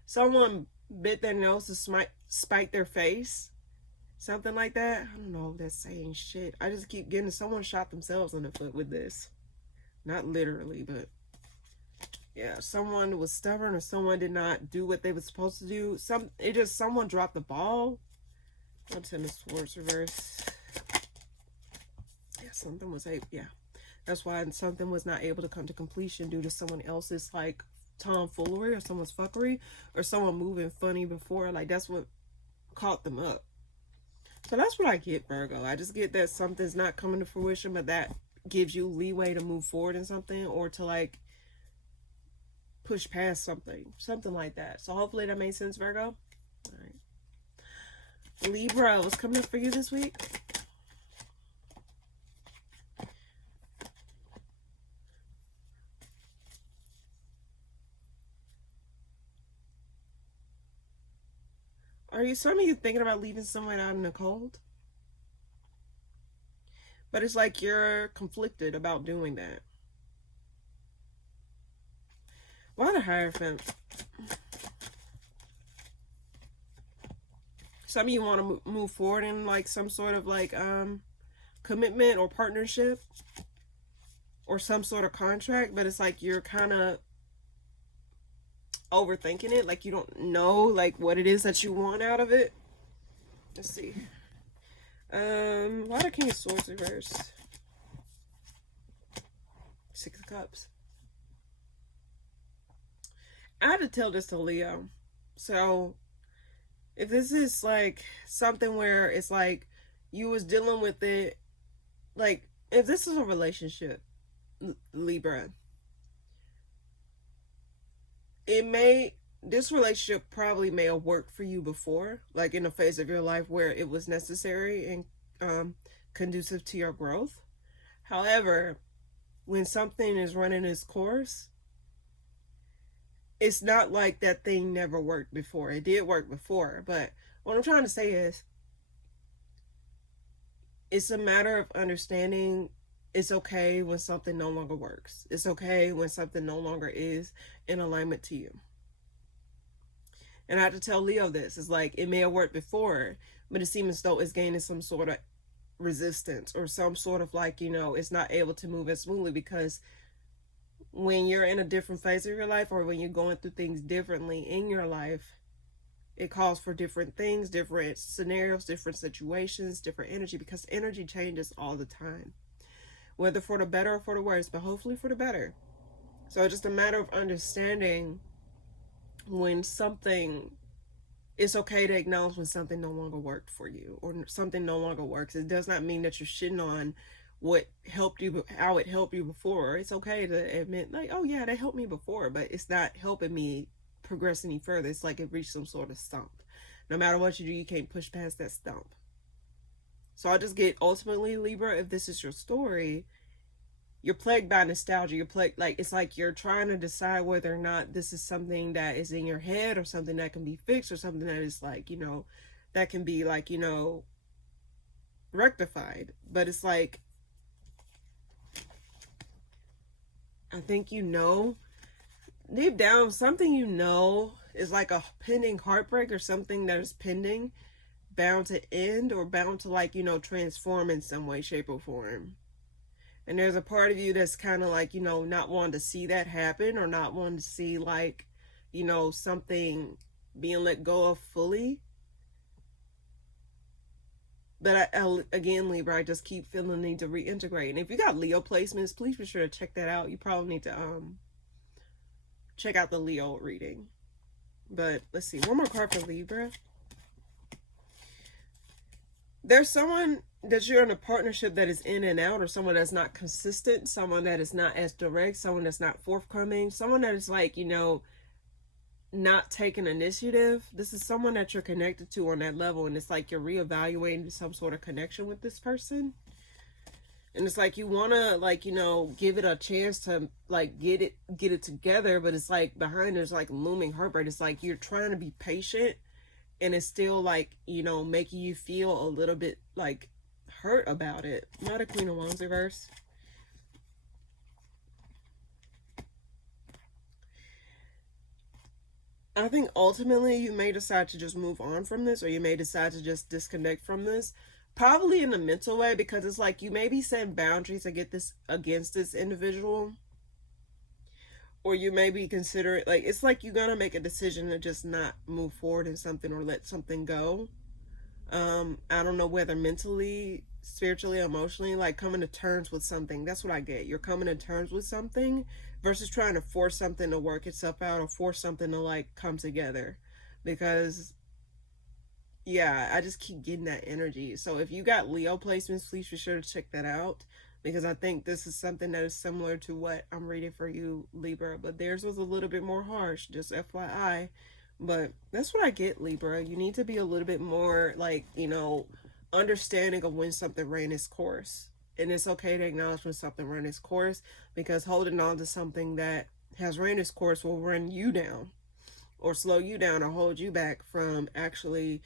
someone bit their nose to spite their face. Something like that. I don't know if that's saying shit. I just keep getting someone shot themselves in the foot with this. Not literally, but yeah, someone was stubborn, or someone did not do what they were supposed to do. Someone dropped the ball. I'm Ten of Swords reverse. Yeah, something was yeah. That's why something was not able to come to completion due to someone else's like tomfoolery, or someone's fuckery, or someone moving funny before. Like that's what caught them up. So that's what I get, Virgo. I just get that something's not coming to fruition, but that gives you leeway to move forward in something, or to like push past something like that. So hopefully that made sense, Virgo. All right. Libra, what's coming up for you this week? Are some of you thinking about leaving someone out in the cold? But it's like you're conflicted about doing that. Why the Hierophant? Some of you want to move forward in like some sort of like commitment or partnership, or some sort of contract, but it's like you're kind of overthinking it. Like you don't know like what it is that you want out of it. Let's see. Why the King of Swords reverse? 6 of Cups. I had to tell this to Leo. So if this is like something where it's like you was dealing with it, like if this is a relationship, Libra, this relationship probably may have worked for you before, like in a phase of your life where it was necessary and conducive to your growth. However, when something is running its course, it's not like that thing never worked before. It did work before, but what I'm trying to say is it's a matter of understanding it's okay when something no longer works. It's okay when something no longer is in alignment to you. And I have to tell Leo this. It's like it may have worked before, but it seems as though it's gaining some sort of resistance or some sort of like, it's not able to move as smoothly because when you're in a different phase of your life or when you're going through things differently in your life, it calls for different things, different scenarios, different situations, different energy, because energy changes all the time, whether for the better or for the worse, but hopefully for the better. So it's just a matter of understanding when something, it's okay to acknowledge when something no longer worked for you or something no longer works. It does not mean that you're shitting on what helped you, how it helped you before. It's okay to admit like, oh yeah, that helped me before, but it's not helping me progress any further. It's like it reached some sort of stump. No matter what you do, you can't push past that stump. So I just get, ultimately, Libra, if this is your story, you're plagued by nostalgia. You're plagued, like, it's like you're trying to decide whether or not this is something that is in your head or something that can be fixed or something that is like, that can be like, rectified. But it's like, I think deep down, something is like a pending heartbreak or something that is pending, bound to end or bound to like, transform in some way, shape, or form. And there's a part of you that's kind of like, not wanting to see that happen or not wanting to see like, something being let go of fully. But again, Libra, I just keep feeling the need to reintegrate. And if you got Leo placements, please be sure to check that out. You probably need to check out the Leo reading. But let's see, one more card for Libra. There's someone that you're in a partnership that is in and out, or someone that's not consistent, someone that is not as direct, someone that's not forthcoming, someone that is like, not taking initiative. This is someone that you're connected to on that level, and it's like you're reevaluating some sort of connection with this person. And it's like you want to like, give it a chance to like get it together, but it's like behind there's like looming heartbreak. It's like you're trying to be patient and it's still like, making you feel a little bit like hurt about it. Not a Queen of Wands reverse. I think ultimately you may decide to just move on from this, or you may decide to just disconnect from this. Probably in a mental way, because it's like you may be setting boundaries to get this against this individual. Or you may be considering, like, it's like you're going to make a decision to just not move forward in something or let something go. I don't know whether mentally, spiritually, emotionally, like coming to terms with something. That's what I get. You're coming to terms with something versus trying to force something to work itself out or force something to like come together. Because yeah, I just keep getting that energy. So if you got Leo placements, please be sure to check that out, because I think this is something that is similar to what I'm reading for you, Libra, but theirs was a little bit more harsh, just FYI. But that's what I get, Libra. You need to be a little bit more like, understanding of when something ran its course. And it's okay to acknowledge when something ran its course, because holding on to something that has ran its course will run you down or slow you down or hold you back from actually,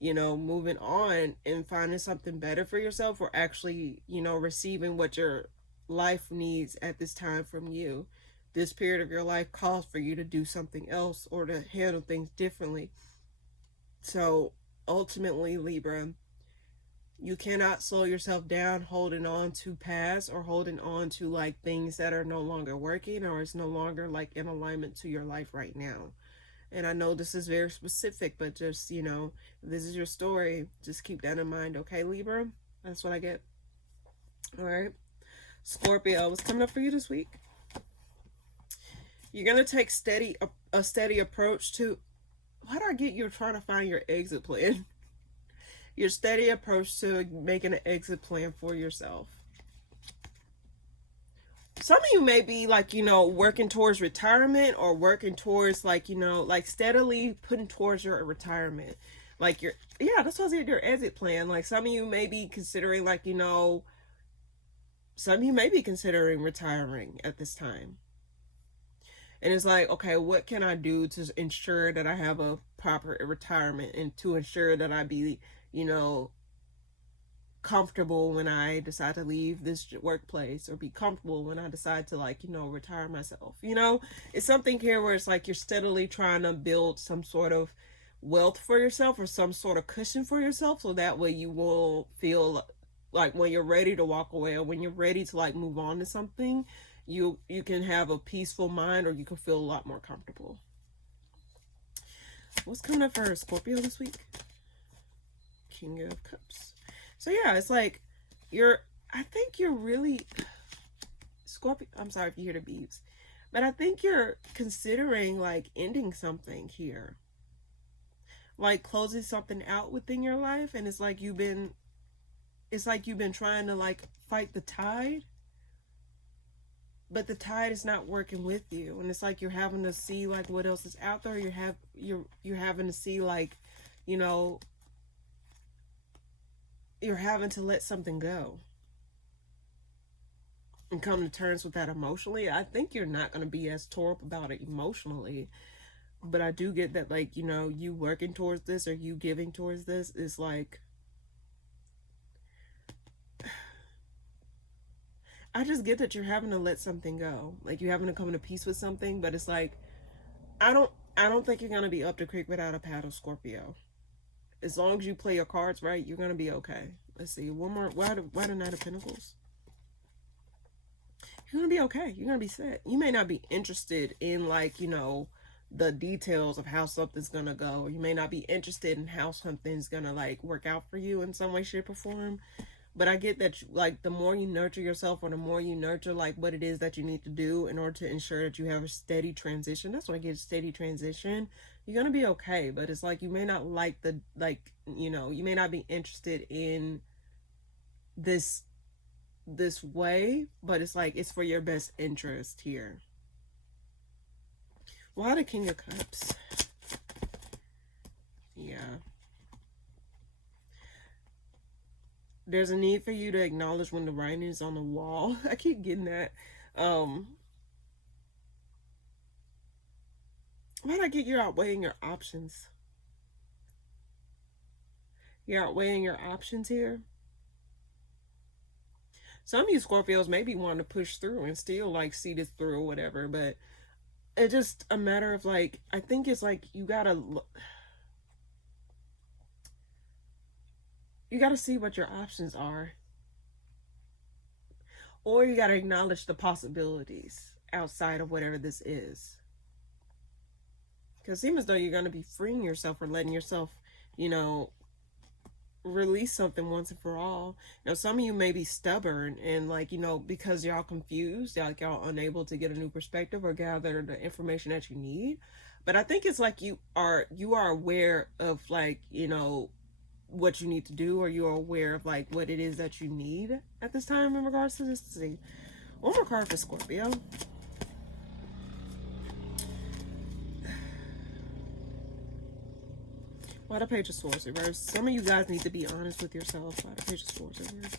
moving on and finding something better for yourself, or actually, receiving what your life needs at this time from you. This period of your life calls for you to do something else or to handle things differently. So ultimately, Libra, you cannot slow yourself down holding on to past or holding on to like things that are no longer working or is no longer like in alignment to your life right now. And I know this is very specific, but just, if this is your story, just keep that in mind. Okay, Libra? That's what I get. All right. Scorpio, what's coming up for you this week? You're going to take a steady approach to, why do I get you're trying to find your exit plan? Your steady approach to making an exit plan for yourself. some of you may be like, you know, working towards retirement, or working towards like, you know, like steadily putting towards your retirement. Like your, yeah, that's what I said, your exit plan. Like some of you may be considering like, you know, some of you may be considering retiring at this time. And it's like, okay, what can I do to ensure that I have a proper retirement, and to ensure that I be, you know, comfortable when I decide to leave this workplace, or be comfortable when I decide to, like, you know, retire myself. You know, it's something here where it's like you're steadily trying to build some sort of wealth for yourself, or some sort of cushion for yourself, so that way you will feel like when you're ready to walk away, or when you're ready to like move on to something, you can have a peaceful mind, or you can feel a lot more comfortable. What's coming up for Scorpio this week? King of Cups. So yeah, it's like I think you're really, Scorpio, I'm sorry if you hear the beeps, but I think you're considering like ending something here. Like closing something out within your life, and it's like you've been trying to like fight the tide, but the tide is not working with you, and it's like you're having to see like what else is out there. You're having to see like, you know, you're having to let something go and come to terms with that emotionally. I think you're not going to be as tore up about it emotionally, but I do get that, like, you know, you working towards this, or you giving towards this is like, I just get that you're having to let something go. Like you're having to come to peace with something, but it's like, I don't think you're going to be up the creek without a paddle, Scorpio. As long as you play your cards right, you're going to be okay. Let's see. One more. Why the Knight of Pentacles? You're going to be okay. You're going to be set. You may not be interested in, like, you know, the details of how something's going to go. Or you may not be interested in how something's going to, like, work out for you in some way, shape, or form. But I get that, like, the more you nurture yourself, or the more you nurture, like, what it is that you need to do in order to ensure that you have a steady transition. That's what I get, steady transition. You're going to be okay. But it's like, you may not like the, like, you know, you may not be interested in this way, but it's like, it's for your best interest here. Why the King of Cups? Yeah. There's a need for you to acknowledge when the writing is on the wall. I keep getting that. Why'd I get you're outweighing your options? You're outweighing your options here. Some of you Scorpios may be wanting to push through and still like see this through or whatever, but it's just a matter of like, I think it's like you gotta see what your options are, or you gotta acknowledge the possibilities outside of whatever this is. Because it seems as though you're gonna be freeing yourself, or letting yourself, you know, release something once and for all. Now some of you may be stubborn, and like, you know, because y'all confused, like y'all unable to get a new perspective or gather the information that you need. But I think it's like you are aware of, like, you know, what you need to do, or you're aware of like what it is that you need at this time in regards to this. Let's see, one more card for Scorpio. Why the Page of Swords reverse? Some of you guys need to be honest with yourself. Why the Page of Swords reverse?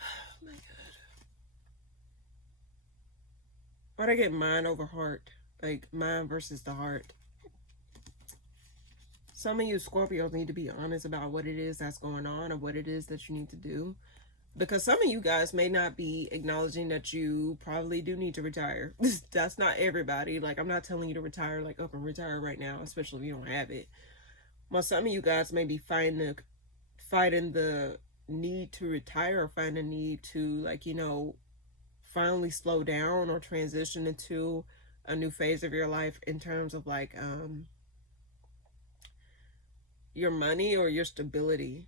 Oh my God. Why'd I get mind over heart? Like mind versus the heart. Some of you Scorpios need to be honest about what it is that's going on, or what it is that you need to do. Because some of you guys may not be acknowledging that you probably do need to retire. That's not everybody. Like, I'm not telling you to retire, like up and retire right now, especially if you don't have it. Well, some of you guys may be fighting the need to retire, or find a need to, like, you know, finally slow down or transition into a new phase of your life in terms of like your money or your stability.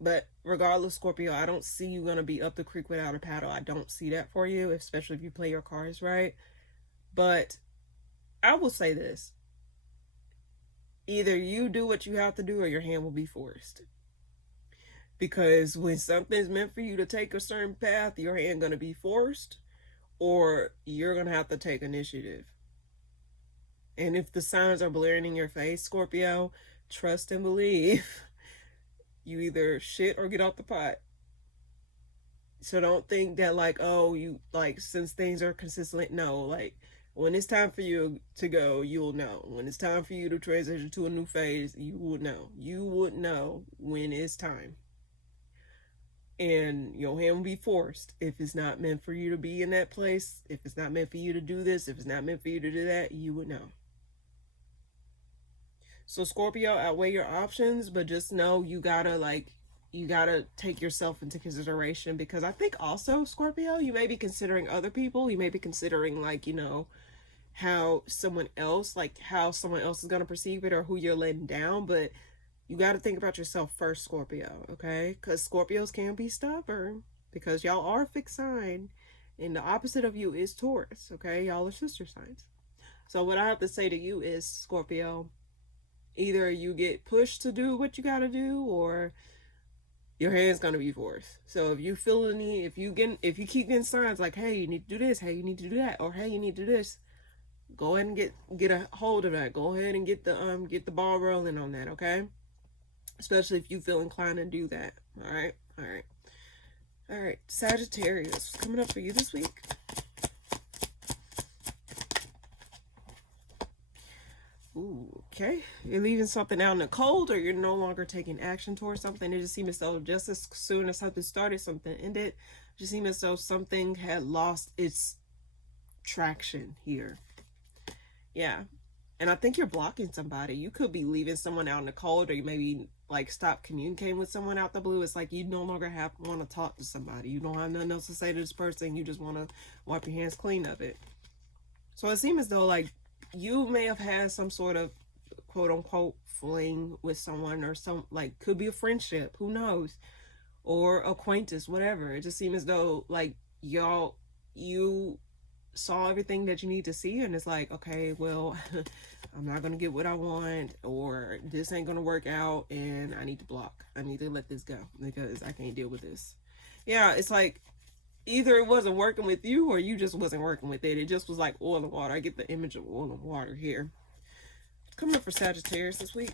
But regardless, Scorpio, I don't see you going to be up the creek without a paddle. I don't see that for you, especially if you play your cards right. But I will say this. Either you do what you have to do, or your hand will be forced. Because when something's meant for you to take a certain path, your hand going to be forced, or you're going to have to take initiative. And if the signs are blaring in your face, Scorpio, trust and believe. You either shit or get off the pot. So don't think that like, oh, you like, since things are consistent. No, like, when it's time for you to go, you'll know. When it's time for you to transition to a new phase, you will know. You would know when it's time. And your hand will be forced if it's not meant for you to be in that place. If it's not meant for you to do this, if it's not meant for you to do that, you would know. So Scorpio, outweigh your options, but just know you gotta take yourself into consideration, because I think also, Scorpio, you may be considering other people. You may be considering, like, how someone else is going to perceive it, or who you're letting down. But you got to think about yourself first, Scorpio, okay? Because Scorpios can be stubborn, because y'all are a fixed sign, and the opposite of you is Taurus, okay? Y'all are sister signs. So what I have to say to you is, Scorpio, either you get pushed to do what you got to do, or your hand's gonna be forced. So if you feel the need, if you keep getting signs like, hey, you need to do this, hey, you need to do that, or hey, you need to do this, go ahead and get a hold of that. Go ahead and get the ball rolling on that, okay? Especially if you feel inclined to do that. All right. Sagittarius, coming up for you this week. Ooh, okay. You're leaving something out in the cold, or you're no longer taking action towards something. It just seems as though just as soon as something started, something ended. It just seems as though something had lost its traction here. Yeah. And I think you're blocking somebody. You could be leaving someone out in the cold, or you maybe like stop communicating with someone out the blue. It's like you no longer want to talk to somebody. You don't have nothing else to say to this person. You just want to wipe your hands clean of it. So it seems as though like you may have had some sort of quote unquote fling with someone, or some, like, could be a friendship, who knows, or acquaintance, whatever. It just seems as though like you saw everything that you need to see, and it's like, okay, well, I'm not gonna get what I want, or this ain't gonna work out, and I need to block. I need to let this go, because I can't deal with this. Yeah, it's like either it wasn't working with you, or you just wasn't working with it. It just was like oil and water. I get the image of oil and water here. Coming up for Sagittarius this week.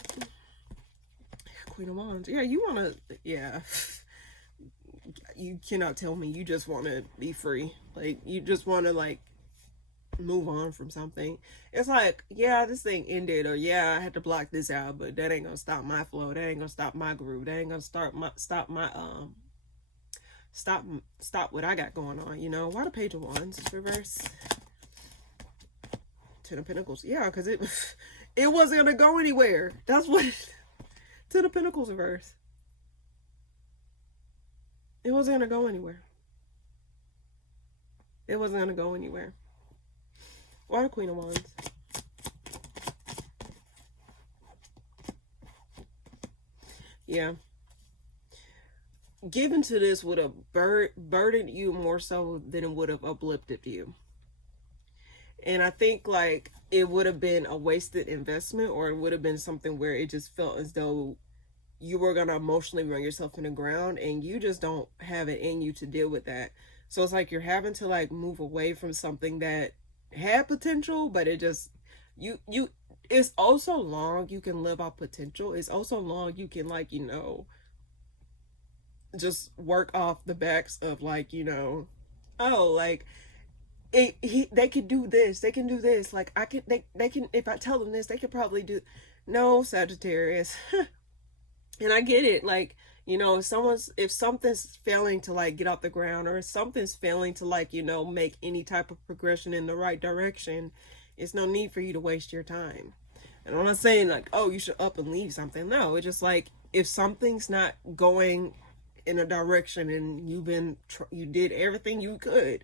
Queen of Wands. Yeah, you cannot tell me you just want to be free. Like, you just want to, like, move on from something. It's like, yeah, this thing ended, or yeah, I had to block this out, but that ain't gonna stop my flow. That ain't gonna stop my groove. That ain't gonna stop what I got going on. Why the Page of Wands reverse? Ten of Pentacles. Yeah, because it wasn't gonna go anywhere. That's what Ten of Pentacles reverse. It wasn't gonna go anywhere. It wasn't gonna go anywhere. Why the Queen of Wands? Yeah. Given to this would have burdened you more so than it would have uplifted you. And I think like it would have been a wasted investment, or it would have been something where it just felt as though you were going to emotionally run yourself in the ground, and you just don't have it in you to deal with that. So it's like you're having to like move away from something that had potential, but it just, it's also long you can live off potential. It's also long you can, like, just work off the backs of, like, oh, like, they could do this, they can do this, like, they can, if I tell them this, they could probably do. No, Sagittarius. And I get it, like, if something's failing to like get off the ground, or if something's failing to like, make any type of progression in the right direction, it's no need for you to waste your time. And I'm not saying like, oh, you should up and leave something. No, it's just like, if something's not going in a direction, and you did everything you could,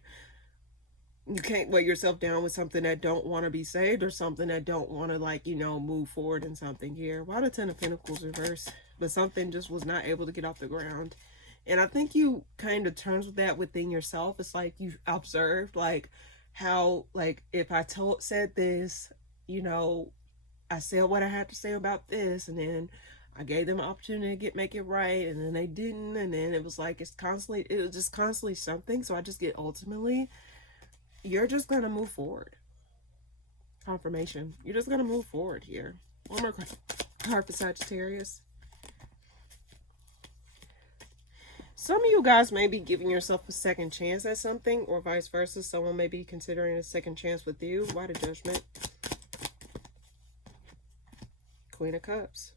you can't weigh yourself down with something that don't want to be saved, or something that don't want to, like, move forward in something here. Why the Ten of Pentacles reverse? But something just was not able to get off the ground. And I think you kind of turns with that within yourself. It's like you observed, like, how, like, if I said this, I said what I had to say about this, and then I gave them an opportunity to make it right, and then they didn't, and then it was like it was just constantly something. So I just get, ultimately, you're just gonna move forward. Confirmation. You're just gonna move forward here. One more card for Sagittarius. Some of you guys may be giving yourself a second chance at something, or vice versa. Someone may be considering a second chance with you. Why the Judgment? Queen of Cups.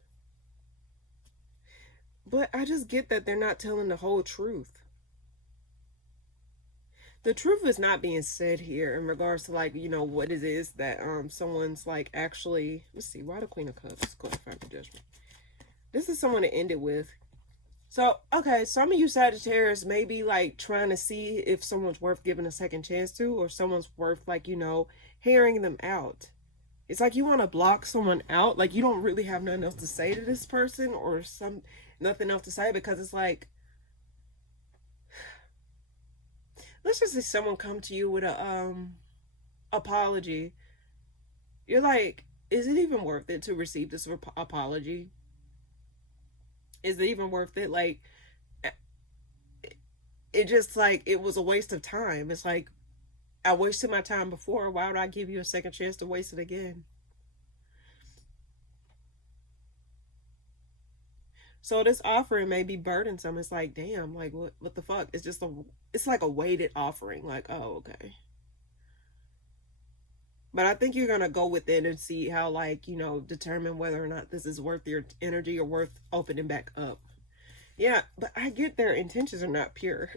But I just get that they're not telling the whole truth. The truth is not being said here in regards to, like, you know, what it is that someone's like actually, let's see, why the Queen of Cups? Go ahead, find the Judgment. This is someone to end it with. So, okay, some of you Sagittarius may be like trying to see if someone's worth giving a second chance to, or someone's worth, like, you know, hearing them out. It's like you want to block someone out. Like, you don't really have nothing else to say to this person, or nothing else to say, because it's like, let's just say someone come to you with a apology. You're like, is it even worth it to receive this apology? Is it even worth it? Like, it just, like, it was a waste of time. It's like, I wasted my time before. Why would I give you a second chance to waste it again? So this offering may be burdensome. It's like, damn, like, what the fuck? It's just it's like a weighted offering. Like, oh, okay. But I think you're going to go within and see how, like, you know, determine whether or not this is worth your energy or worth opening back up. Yeah, but I get their intentions are not pure.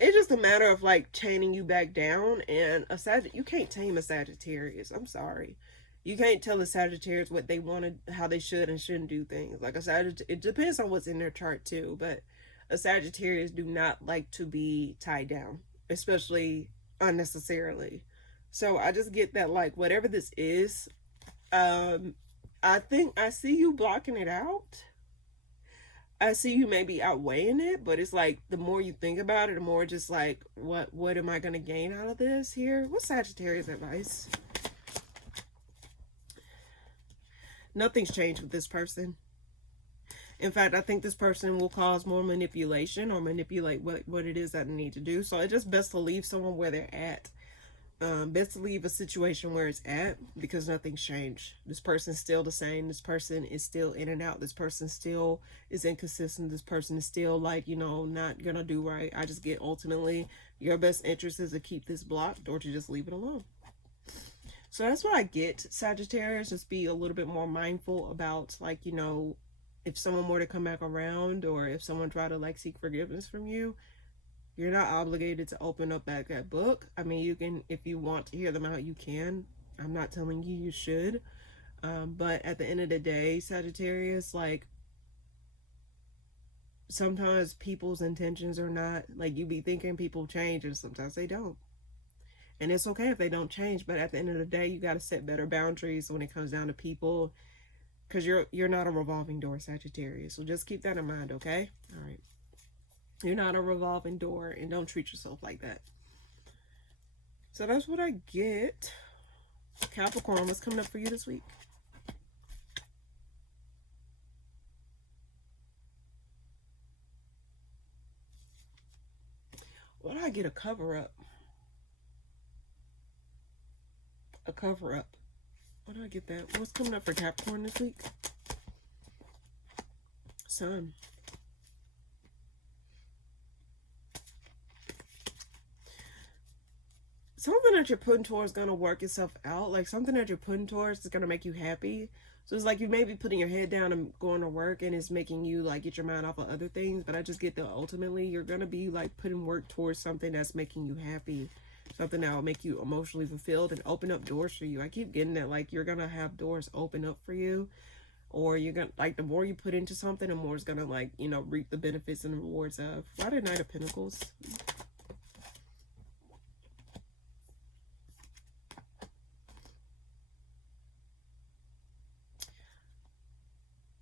It's just a matter of, like, chaining you back down. And you can't tame a Sagittarius. I'm sorry. You can't tell a Sagittarius what they wanted, how they should and shouldn't do things. Like, it depends on what's in their chart too. But a Sagittarius do not like to be tied down, especially unnecessarily. So I just get that, like, whatever this is, I think I see you blocking it out. I see you maybe outweighing it, but it's like the more you think about it, the more just like, what am I going to gain out of this here? What's Sagittarius advice? Nothing's changed with this person. In fact, I think this person will cause more manipulation or manipulate what it is that they need to do. So it's just best to leave someone where they're at. Best to leave a situation where it's at, because nothing's changed. This person's still the same. This person is still in and out. This person still is inconsistent. This person is still, like, you know, not gonna do right. I just get, ultimately, your best interest is to keep this blocked or to just leave it alone. So that's what I get, Sagittarius. Just be a little bit more mindful about, like, you know, if someone were to come back around, or if someone try to, like, seek forgiveness from you, you're not obligated to open up that book. I mean, you can, if you want to hear them out, you can. I'm not telling you you should. But at the end of the day, Sagittarius, like, sometimes people's intentions are not, like, you be thinking people change, and sometimes they don't. And it's okay if they don't change, but at the end of the day, you got to set better boundaries when it comes down to people, because you're not a revolving door, Sagittarius. So just keep that in mind, okay? All right. You're not a revolving door, and don't treat yourself like that. So that's what I get. Capricorn, what's coming up for you this week? What did I get? A cover-up. A cover-up. What did I get that? What's coming up for Capricorn this week? Sun. Something that you're putting towards is going to work itself out. Like, something that you're putting towards is going to make you happy. So it's like you may be putting your head down and going to work, and it's making you, like, get your mind off of other things. But I just get that ultimately you're going to be, like, putting work towards something that's making you happy. Something that will make you emotionally fulfilled and open up doors for you. I keep getting that, like, you're going to have doors open up for you. Or you're going to, like, the more you put into something, the more it's going to, like, you know, reap the benefits and rewards of. Why the Knight of Pentacles?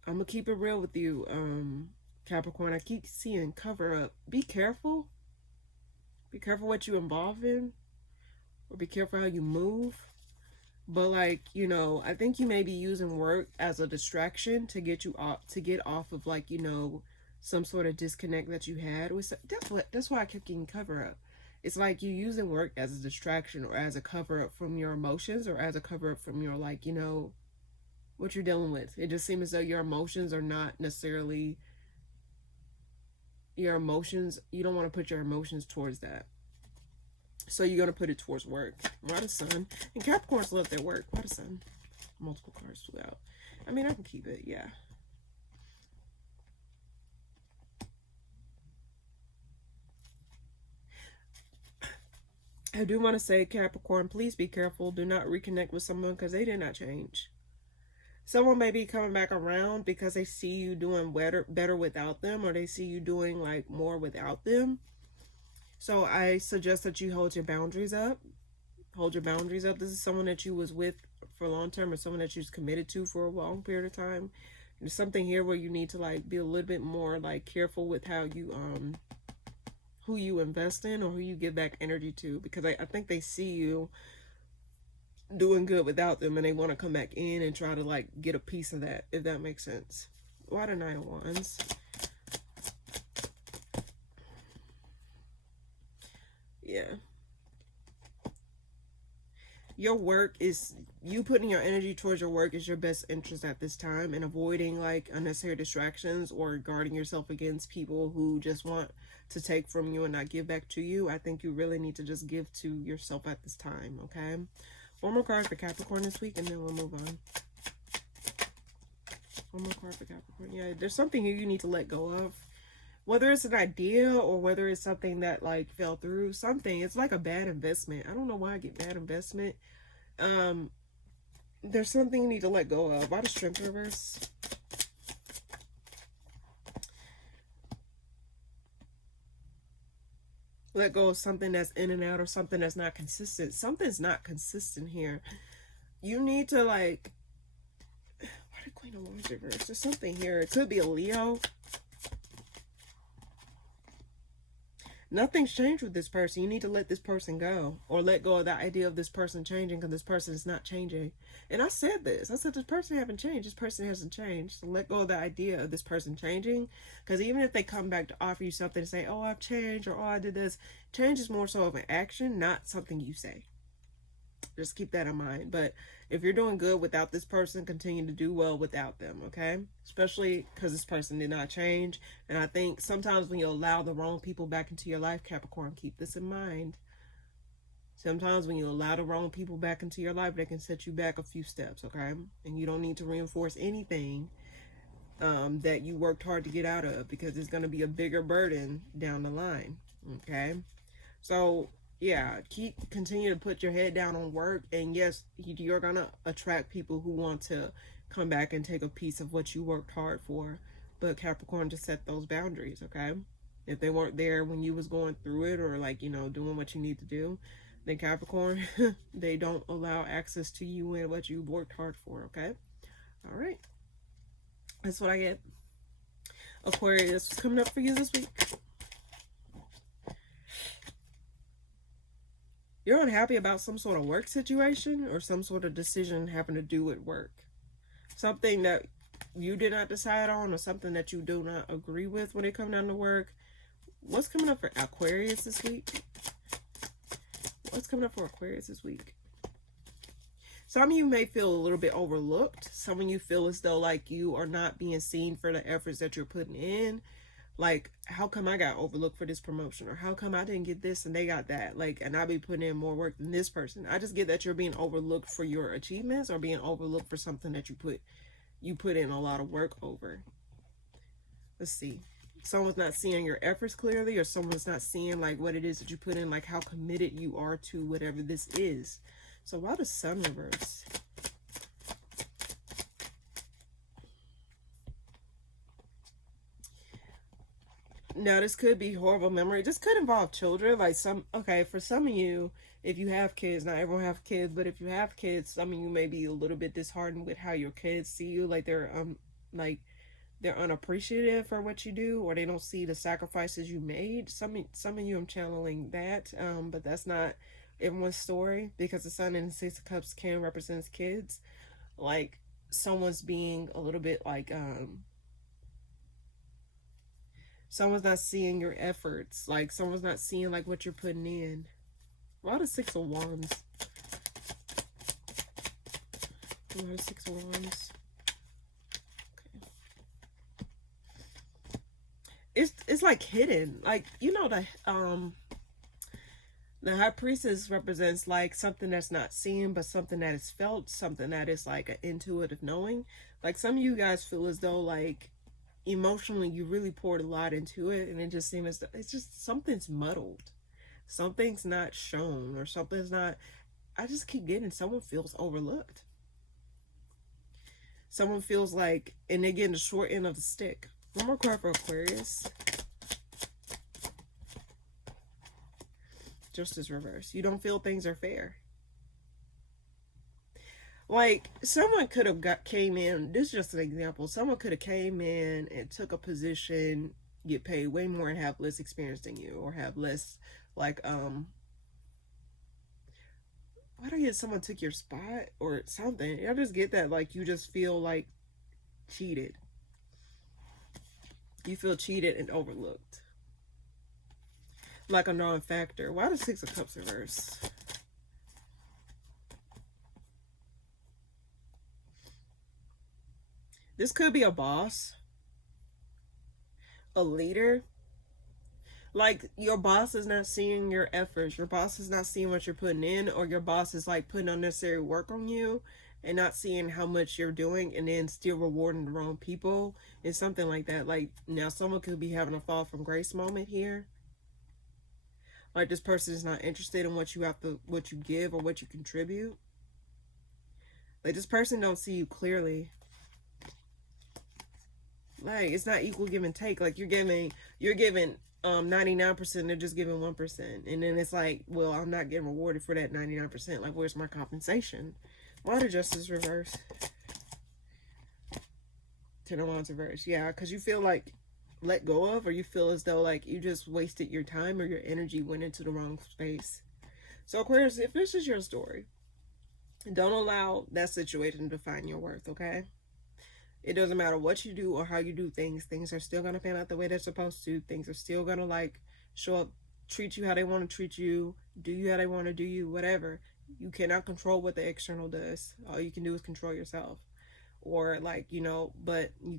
I'm going to keep it real with you, Capricorn. I keep seeing cover up. Be careful. Be careful what you involve in. Or be careful how you move. But like, you know, I think you may be using work as a distraction to get you off, to get off of like, you know, some sort of disconnect that you had with. That's why I kept getting cover up. It's like you using work as a distraction or as a cover up from your emotions or as a cover up from your, like, you know, what you're dealing with. It just seems as though your emotions are not necessarily your emotions. You don't want to put your emotions towards that. So you're going to put it towards work. Why the sun? And Capricorns love their work. Why the sun? Multiple cards flew out. I mean, I can keep it. Yeah. I do want to say, Capricorn, please be careful. Do not reconnect with someone because they did not change. Someone may be coming back around because they see you doing better without them, or they see you doing like more without them. So I suggest that you hold your boundaries up. Hold your boundaries up. This is someone that you was with for a long term, or someone that you was committed to for a long period of time. There's something here where you need to like be a little bit more like careful with how you who you invest in or who you give back energy to, because I think they see you doing good without them and they want to come back in and try to like get a piece of that, if that makes sense. Why the Nine of Wands? Yeah. Your work is, you putting your energy towards your work is your best interest at this time, and avoiding like unnecessary distractions or guarding yourself against people who just want to take from you and not give back to you. I think you really need to just give to yourself at this time, okay? One more card for Capricorn this week and then we'll move on. One more card for Capricorn. Yeah, there's something here you need to let go of. Whether it's an idea or whether it's something that like fell through, something. It's like a bad investment. I don't know why I get bad investment. There's something you need to let go of. Why the Strength reverse? Let go of something that's in and out, or something that's not consistent. Something's not consistent here. You need to like, why the Queen of Wands reverse? There's something here. It could be a Leo. Nothing's changed with this person. You need to let this person go, or let go of the idea of this person changing, because this person is not changing. And I said this. I said this person haven't changed. This person hasn't changed. So let go of the idea of this person changing, because even if they come back to offer you something and say, oh, I've changed, or oh, I did this, change is more so of an action, not something you say. Just keep that in mind. But if you're doing good without this person, continue to do well without them, okay? Especially because this person did not change. And I think sometimes when you allow the wrong people back into your life, Capricorn, keep this in mind. Sometimes when you allow the wrong people back into your life, they can set you back a few steps, okay? And you don't need to reinforce anything that you worked hard to get out of, because it's going to be a bigger burden down the line, okay? So yeah, continue to put your head down on work, and yes, you're gonna attract people who want to come back and take a piece of what you worked hard for. But Capricorn, just set those boundaries, okay? If they weren't there when you was going through it, or like, you know, doing what you need to do, then Capricorn, they don't allow access to you and what you worked hard for, okay? All right, that's what I get. Aquarius, what's coming up for you this week? You're unhappy about some sort of work situation or some sort of decision having to do with work. Something that you did not decide on, or something that you do not agree with when it comes down to work. What's coming up for Aquarius this week? What's coming up for Aquarius this week? Some of you may feel a little bit overlooked. Some of you feel as though like you are not being seen for the efforts that you're putting in. Like, how come I got overlooked for this promotion? Or how come I didn't get this and they got that? Like, and I be putting in more work than this person. I just get that you're being overlooked for your achievements, or being overlooked for something that you put in a lot of work over. Let's see. Someone's not seeing your efforts clearly, or someone's not seeing like what it is that you put in, like how committed you are to whatever this is. So why the Sun reverse? Now, this could be horrible memory. This could involve children. Like okay, for some of you, if you have kids, not everyone have kids, but if you have kids, some of you may be a little bit disheartened with how your kids see you. Like they're unappreciative for what you do, or they don't see the sacrifices you made. Some of you, I'm channeling that, but that's not in one story, because the Sun and the Six of Cups can represent kids. Like, someone's being a little bit like, someone's not seeing your efforts. Like, someone's not seeing, like, what you're putting in. Why the Six of Wands? Why the Six of Wands? Okay. It's like hidden. Like, you know, the High Priestess represents like something that's not seen, but something that is felt, something that is like an intuitive knowing. Like, some of you guys feel as though, like, emotionally you really poured a lot into it, and it just seems as though it's just something's muddled. Something's not shown, or something's not. I just keep getting someone feels overlooked. Someone feels like, and they're getting the short end of the stick. One more card for Aquarius. Justice reverse. You don't feel things are fair. Like, someone could have came in, this is just an example, someone could have came in and took a position, get paid way more, and have less experience than you, or have less, like, why do I get someone took your spot or something? I just get that, like, you just feel like cheated. You feel cheated and overlooked. Like a non-factor. Why the Six of Cups reverse? This could be a boss, a leader. Like, your boss is not seeing your efforts. Your boss is not seeing what you're putting in, or your boss is like putting unnecessary work on you and not seeing how much you're doing, and then still rewarding the wrong people. It's something like that. Like, now someone could be having a fall from grace moment here. Like, this person is not interested in what you give or what you contribute. Like, this person don't see you clearly. Like, it's not equal give and take. Like, you're giving 99%, they're just giving 1%. And then it's like, well, I'm not getting rewarded for that 99%. Like, where's my compensation? Why the Justice reverse? Ten of Wands reverse. Yeah, because you feel like let go of, or you feel as though like you just wasted your time, or your energy went into the wrong space. So Aquarius, if this is your story, don't allow that situation to define your worth, okay? It doesn't matter what you do or how you do things. Things are still going to pan out the way they're supposed to. Things are still going to, like, show up, treat you how they want to treat you, do you how they want to do you, whatever. You cannot control what the external does. All you can do is control yourself. Or, like, you know, but you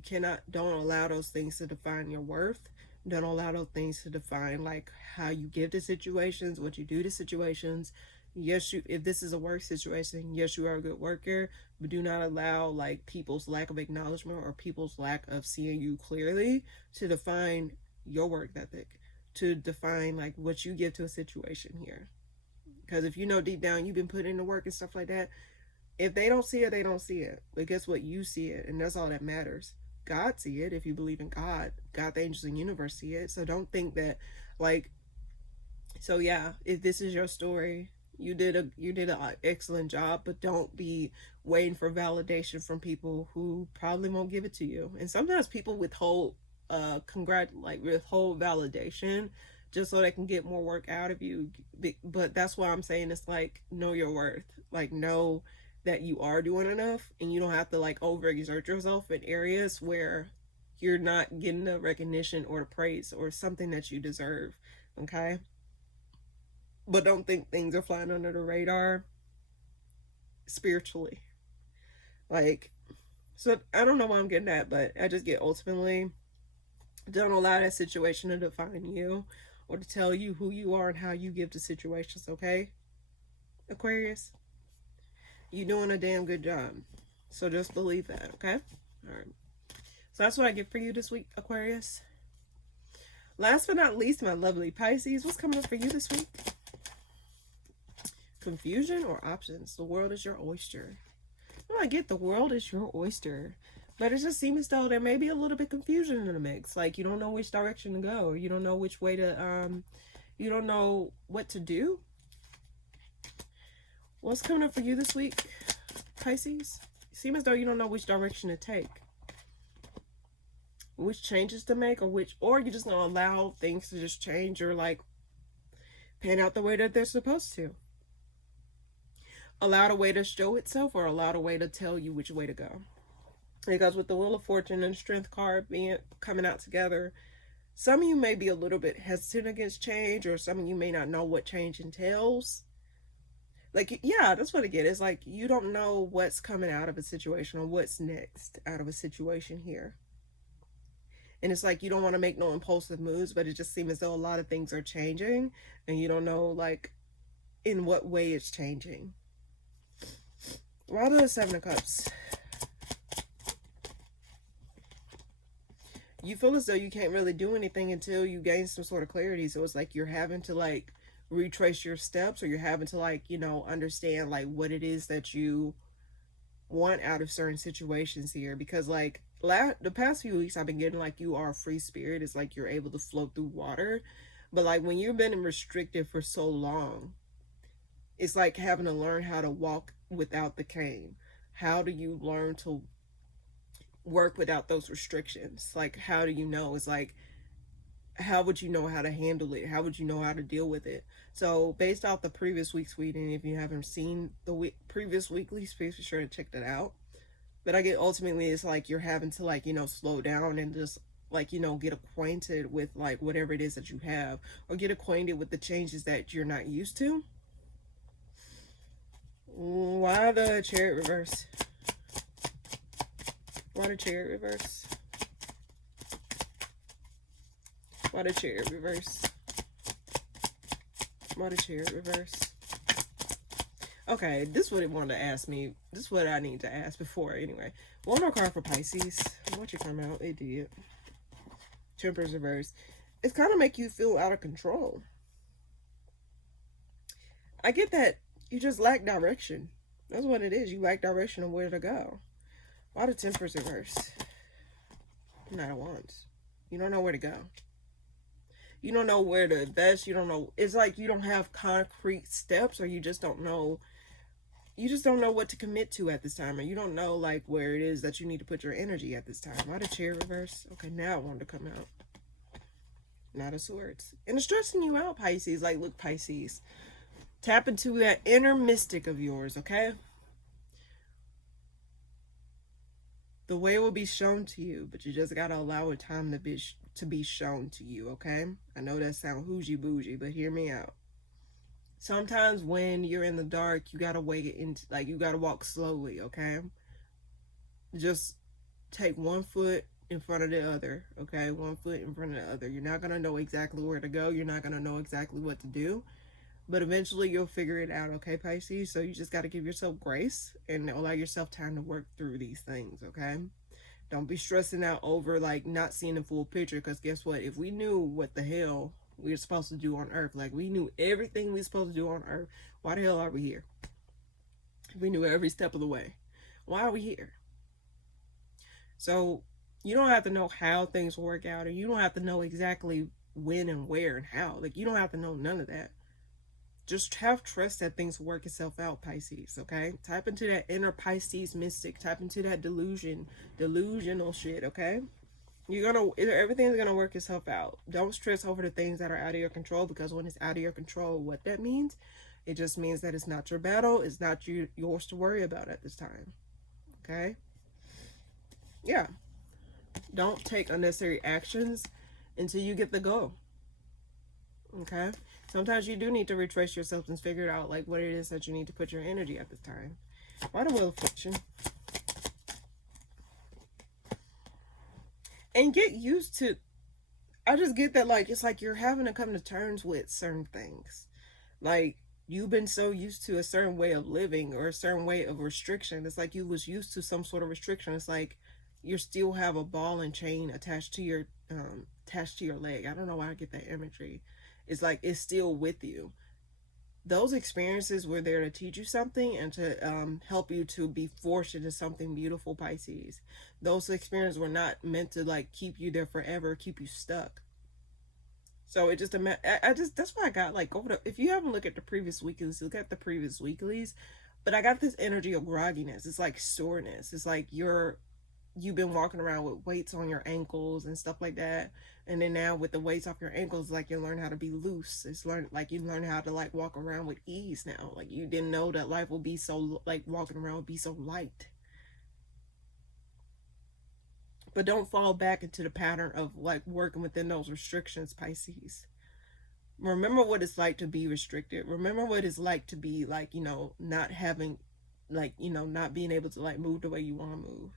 don't allow those things to define your worth. Don't allow those things to define, like, how you give to situations, what you do to situations. Yes, if this is a work situation, yes, you are a good worker, but do not allow, like, people's lack of acknowledgement or people's lack of seeing you clearly to define your work ethic, to define, like, what you give to a situation here. Because if you know deep down you've been putting in the work and stuff like that, if they don't see it, they don't see it. But guess what? You see it, and that's all that matters. God see it if you believe in God. God, the angels, and universe see it. So don't think that, like, so yeah, if this is your story, you did an excellent job, but don't be waiting for validation from people who probably won't give it to you. And sometimes people withhold withhold validation just so they can get more work out of you. But that's why I'm saying it's like, know your worth. Like, know that you are doing enough, and you don't have to, like, overexert yourself in areas where you're not getting the recognition or the praise or something that you deserve. Okay? But don't think things are flying under the radar spiritually. Like, so I don't know why I'm getting that, but I just get, ultimately, don't allow that situation to define you or to tell you who you are and how you give to situations, okay? Aquarius, you're doing a damn good job. So just believe that, okay? All right. So that's what I get for you this week, Aquarius. Last but not least, my lovely Pisces, what's coming up for you this week? Confusion or options? The world is your oyster. Well, I get the world is your oyster. But it just seems as though there may be a little bit confusion in the mix. Like, you don't know which direction to go. Or you don't know which way to, you don't know what to do. What's coming up for you this week, Pisces? It seems as though you don't know which direction to take. Which changes to make, or you're just going to allow things to just change or, like, pan out the way that they're supposed to. allowed a way to show itself or allowed a way to tell you which way to go. Because with the Wheel of Fortune and Strength card being coming out together, some of you may be a little bit hesitant against change, or some of you may not know what change entails. Like, yeah, that's what I get. It's like you don't know what's coming out of a situation or what's next out of a situation here. And it's like you don't want to make no impulsive moves, but it just seems as though a lot of things are changing and you don't know, like, in what way it's changing. Why the Seven of Cups? You feel as though you can't really do anything until you gain some sort of clarity. So it's like you're having to, like, retrace your steps, or you're having to, like, you know, understand, like, what it is that you want out of certain situations here. Because, like, the past few weeks I've been getting, like, you are a free spirit. It's like you're able to float through water. But, like, when you've been restricted for so long, it's like having to learn how to walk without the cane. How do you learn to work without those restrictions? Like, how do you know? It's like, how would you know how to handle it? How would you know how to deal with it? So based off the previous week's reading, if you haven't seen the previous weekly, please be sure to check that out. But I get, ultimately, it's like you're having to, like, you know, slow down and just, like, you know, get acquainted with, like, whatever it is that you have, or get acquainted with the changes that you're not used to. Why the Chariot reverse? Why the Chariot reverse? Why the Chariot reverse? Why the Chariot reverse? Okay, this is what it wanted to ask me. This is what I need to ask before. Anyway, one more card for Pisces. Watch it come out. It did. Temperance reverse. It's kind of make you feel out of control. I get that you just lack direction. That's what it is. You lack direction of where to go. Why the Temperance reverse? Knight of Wands. You don't know where to go. You don't know where to invest. You don't know. It's like you don't have concrete steps, or you just don't know. You just don't know what to commit to at this time, or you don't know, like, where it is that you need to put your energy at this time. Why the Chariot reverse? Okay, now I want to come out. Knight of Swords. And it's stressing you out, Pisces. Like, look, Pisces. Tap into that inner mystic of yours, okay? The way will be shown to you, but you just gotta allow it time to be shown to you, okay? I know that sounds hoogie bougie, but hear me out. Sometimes when you're in the dark, you gotta wait into, like, you gotta walk slowly, okay? Just take one foot in front of the other, okay? One foot in front of the other. You're not gonna know exactly where to go. You're not gonna know exactly what to do. But eventually you'll figure it out, okay, Pisces? So you just got to give yourself grace and allow yourself time to work through these things, okay? Don't be stressing out over, like, not seeing the full picture, because guess what? If we knew what the hell we were supposed to do on Earth, like, we knew everything we were supposed to do on Earth, why the hell are we here? If we knew every step of the way, why are we here? So you don't have to know how things work out, and you don't have to know exactly when and where and how. Like, you don't have to know none of that. Just have trust that things work itself out, Pisces, okay? Tap into that inner Pisces mystic. Tap into that delusional shit, okay? Everything's gonna work itself out. Don't stress over the things that are out of your control, because when it's out of your control, what that means, it just means that it's not your battle. It's not yours to worry about at this time, okay? Yeah. Don't take unnecessary actions until you get the go, okay? Sometimes you do need to retrace yourself and figure out, like, what it is that you need to put your energy at this time. Why the Wheel of Fortune? And get used to, I just get that, like, it's like you're having to come to terms with certain things. Like, you've been so used to a certain way of living or a certain way of restriction. It's like you was used to some sort of restriction. It's like you still have a ball and chain attached to your leg. I don't know why I get that imagery. It's like it's still with you. Those experiences were there to teach you something and to help you to be forced into something beautiful, Pisces. Those experiences were not meant to, like, keep you there forever, keep you stuck. So it just, that's why I got, like, if you haven't looked at the previous weeklies, look at the previous weeklies. But I got this energy of grogginess. It's like soreness. It's like you're you've been walking around with weights on your ankles and stuff like that, and then now with the weights off your ankles, like you learn how to be loose. It's like you learn how to like walk around with ease now. Like you didn't know that life will be so, like walking around would be so light. But don't fall back into the pattern of like working within those restrictions, Pisces. Remember what it's like to be restricted. Remember what it's like to be like, not having, like, not being able to like move the way you want to move.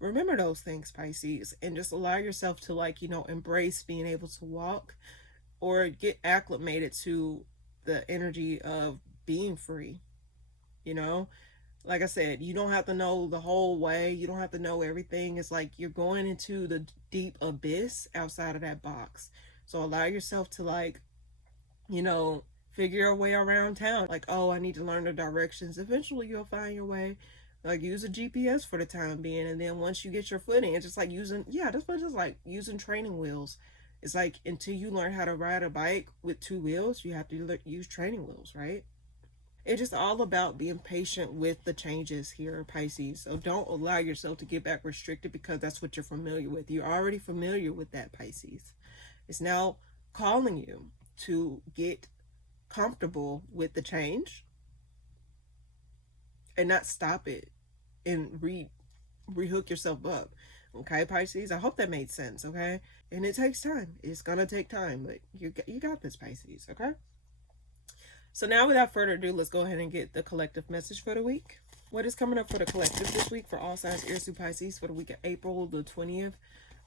Remember those things, Pisces, and just allow yourself to like, embrace being able to walk or get acclimated to the energy of being free. You know, like I said, you don't have to know the whole way. You don't have to know everything. It's like you're going into the deep abyss outside of that box. So allow yourself to like, you know, figure your way around town. Like, oh, I need to learn the directions. Eventually you'll find your way. Like use a GPS for the time being, and then once you get your footing, it's just like using, yeah, that's what it's just like using training wheels. It's like until you learn how to ride a bike with two wheels, you have to use training wheels, right? It's just all about being patient with the changes here, Pisces. So don't allow yourself to get back restricted because that's what you're familiar with. You're already familiar with that, Pisces. It's now calling you to get comfortable with the change and not stop it and rehook yourself up. Okay, Pisces? I hope that made sense, okay? And it takes time. It's gonna take time, but you got this, Pisces, okay? So now without further ado, let's go ahead and get the collective message for the week. What is coming up for the collective this week for all signs Aries through Pisces for the week of April the 20th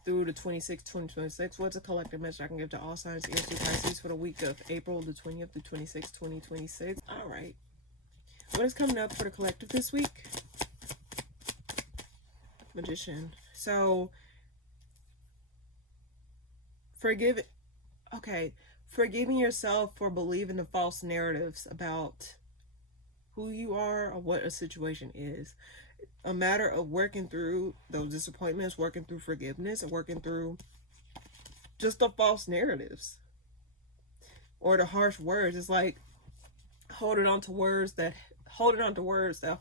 through the 26th, 2026? What's a collective message I can give to all signs Aries through Pisces for the week of April the 20th through 26th, 2026? All right. What is coming up for the collective this week? Magician. So, forgiving yourself for believing the false narratives about who you are or what a situation is. A matter of working through those disappointments, working through forgiveness, and working through just the false narratives or the harsh words. It's like holding on to words that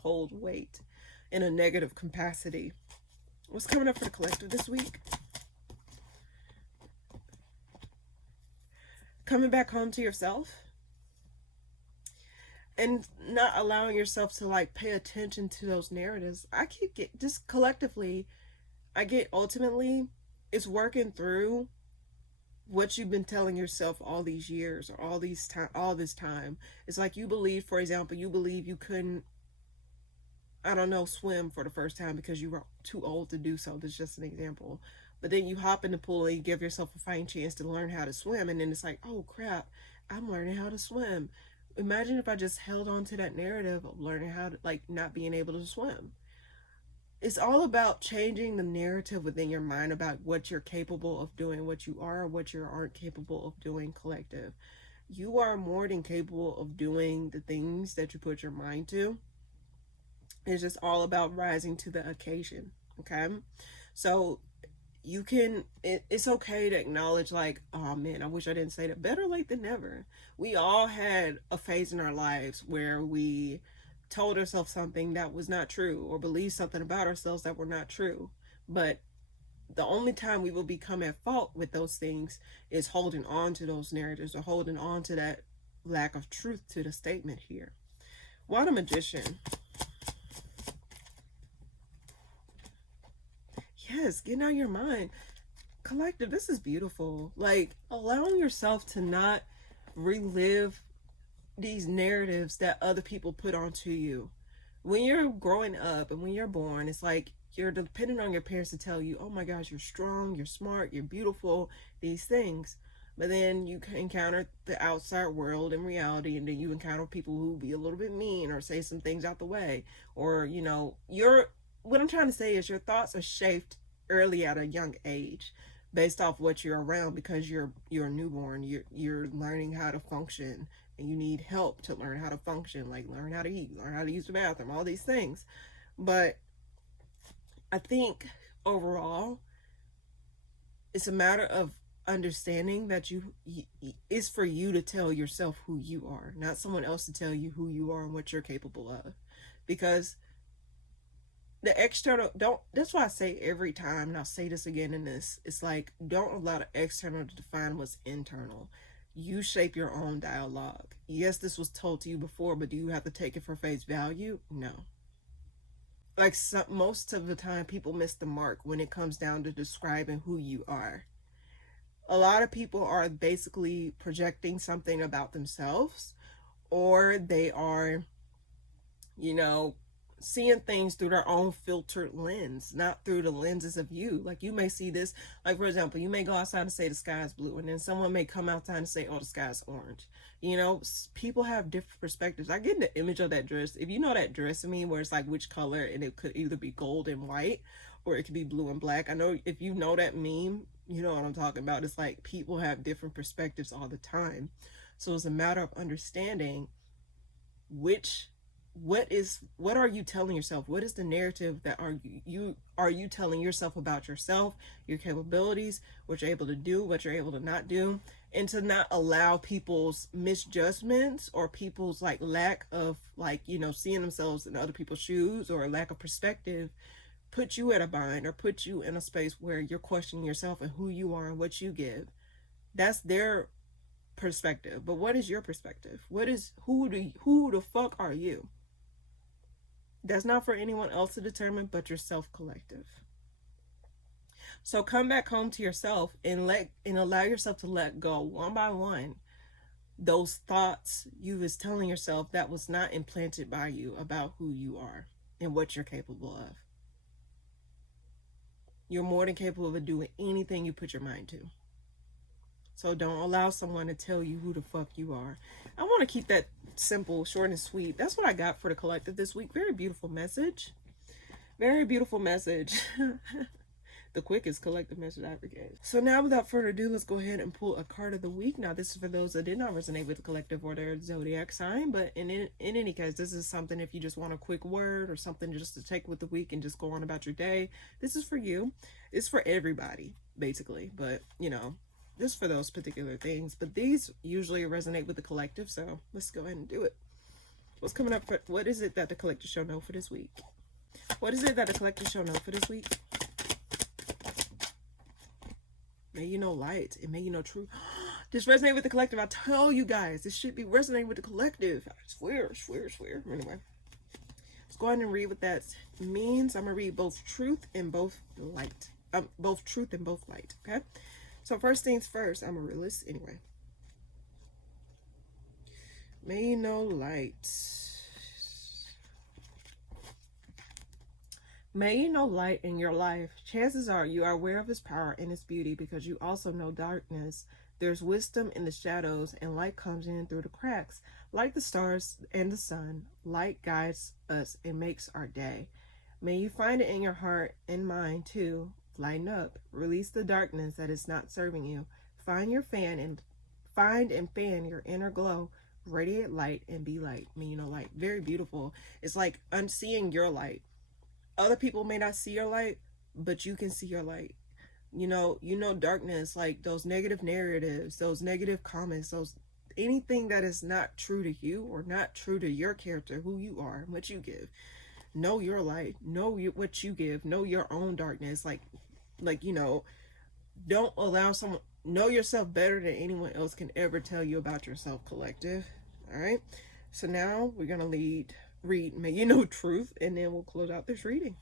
hold weight in a negative capacity. What's coming up for the collective this week? Coming back home to yourself and not allowing yourself to like pay attention to those narratives. I keep get just collectively, I get ultimately it's working through what you've been telling yourself all these years or all this time. It's like you believe, for example, you believe you couldn't, I don't know, swim for the first time because you were too old to do so. That's just an example. But then you hop in the pool and you give yourself a fighting chance to learn how to swim, and then it's like, oh crap, I'm learning how to swim. Imagine if I just held on to that narrative of learning how to, like, not being able to swim. It's all about changing the narrative within your mind about what you're capable of doing, what you are, or what you aren't capable of doing, collective. You are more than capable of doing the things that you put your mind to. It's just all about rising to the occasion, okay? So you can, it's okay to acknowledge like, oh man, I wish I didn't say that. Better late than never. We all had a phase in our lives where we told ourselves something that was not true or believed something about ourselves that were not true. But the only time we will become at fault with those things is holding on to those narratives or holding on to that lack of truth to the statement here. Why the Magician? Yes, getting out of your mind. Collective, this is beautiful. Like allowing yourself to not relive these narratives that other people put onto you. When you're growing up and when you're born, it's like you're depending on your parents to tell you, oh my gosh, you're strong, you're smart, you're beautiful, these things. But then you encounter the outside world and reality, and then you encounter people who be a little bit mean or say some things out the way. Or, what I'm trying to say is your thoughts are shaped early at a young age based off what you're around, because you're a newborn. You're learning how to function, and you need help to learn how to function, like learn how to eat, learn how to use the bathroom, all these things. But I think overall it's a matter of understanding that it's for you to tell yourself who you are, not someone else to tell you who you are and what you're capable of. Because the external, don't, that's why I say every time, and I'll say this again in this, it's like, don't allow the external to define what's internal. You shape your own dialogue. Yes, this was told to you before, but do you have to take it for face value? No. Like, most of the time people miss the mark when it comes down to describing who you are. A lot of people are basically projecting something about themselves, or they are, you know, seeing things through their own filtered lens, not through the lenses of you. Like, you may see this, like, for example, you may go outside and say the sky is blue, and then someone may come outside and say, oh, the sky is orange. You know, people have different perspectives. I get the image of that dress. If you know that dress to me, where it's like which color, and it could either be gold and white, or it could be blue and black. I know if you know that meme, you know what I'm talking about. It's like people have different perspectives all the time. So it's a matter of understanding what are you telling yourself? What is the narrative that are you telling yourself about yourself, your capabilities, what you're able to do, what you're able to not do, and to not allow people's misjudgments or people's like lack of, like, you know, seeing themselves in other people's shoes, or a lack of perspective, put you at a bind or put you in a space where you're questioning yourself and who you are and what you give. That's their perspective. But what is your perspective? Who the fuck are you? That's not for anyone else to determine but yourself collective. So come back home to yourself and allow yourself to let go one by one those thoughts you was telling yourself that was not implanted by you about who you are and what you're capable of. You're more than capable of doing anything you put your mind to. So don't allow someone to tell you who the fuck you are. I want to keep that simple, short, and sweet. That's what I got for the collective this week. Very beautiful message. Very beautiful message. The quickest collective message I ever gave. So now, without further ado, let's go ahead and pull a card of the week. Now, this is for those that did not resonate with the collective or their zodiac sign. But in any case, this is something if you just want a quick word or something just to take with the week and just go on about your day. This is for you. It's for everybody, basically. But, you know, just for those particular things. But these usually resonate with the collective. So let's go ahead and do it. What's coming up? What is it that the collective shall know for this week? What is it that the collective shall know for this week? May you know light, and may you know truth. This resonate with the collective. I tell you guys, this should be resonating with the collective. I swear. Anyway, let's go ahead and read what that means. I'm gonna read both truth and both light. Both truth and both light. Okay. So first things first, I'm a realist anyway. May you know light. May you know light in your life. Chances are you are aware of its power and its beauty because you also know darkness. There's wisdom in the shadows, and light comes in through the cracks. Like the stars and the sun, light guides us and makes our day. May you find it in your heart and mind too. Lighten up. Release the darkness that is not serving you. Find and fan your inner glow. Radiate light and be light. May you know light. Very beautiful. It's like unseeing your light. Other people may not see your light, but you can see your light. You know darkness, like those negative narratives, those negative comments, anything that is not true to you or not true to your character, who you are, what you give. Know your light. Know what you give. Know your own darkness. Like, you know, don't allow someone, know yourself better than anyone else can ever tell you about yourself, collective. All right. So now we're going to read May You Know Truth, and then we'll close out this reading.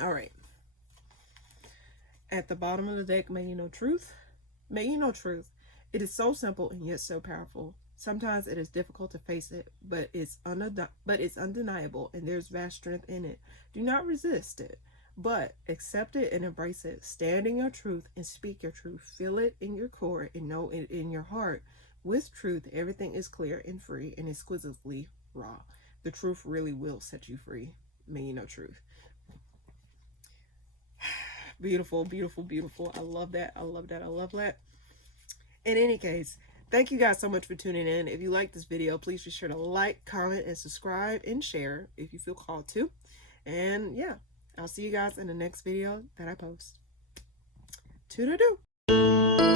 All right. At the bottom of the deck, may you know truth. May you know truth. It is so simple and yet so powerful. Sometimes it is difficult to face it, but it's undeniable, and there's vast strength in it. Do not resist it, but accept it and embrace it. Stand in your truth and speak your truth. Feel it in your core and know it in your heart. With truth, everything is clear and free and exquisitely raw. The truth really will set you free. May you know truth. Beautiful, beautiful, beautiful. I love that. I love that. I love that. In any case, thank you guys so much for tuning in. If you like this video, please be sure to like, comment, and subscribe and share if you feel called to. And yeah, I'll see you guys in the next video that I post. Toodaloo.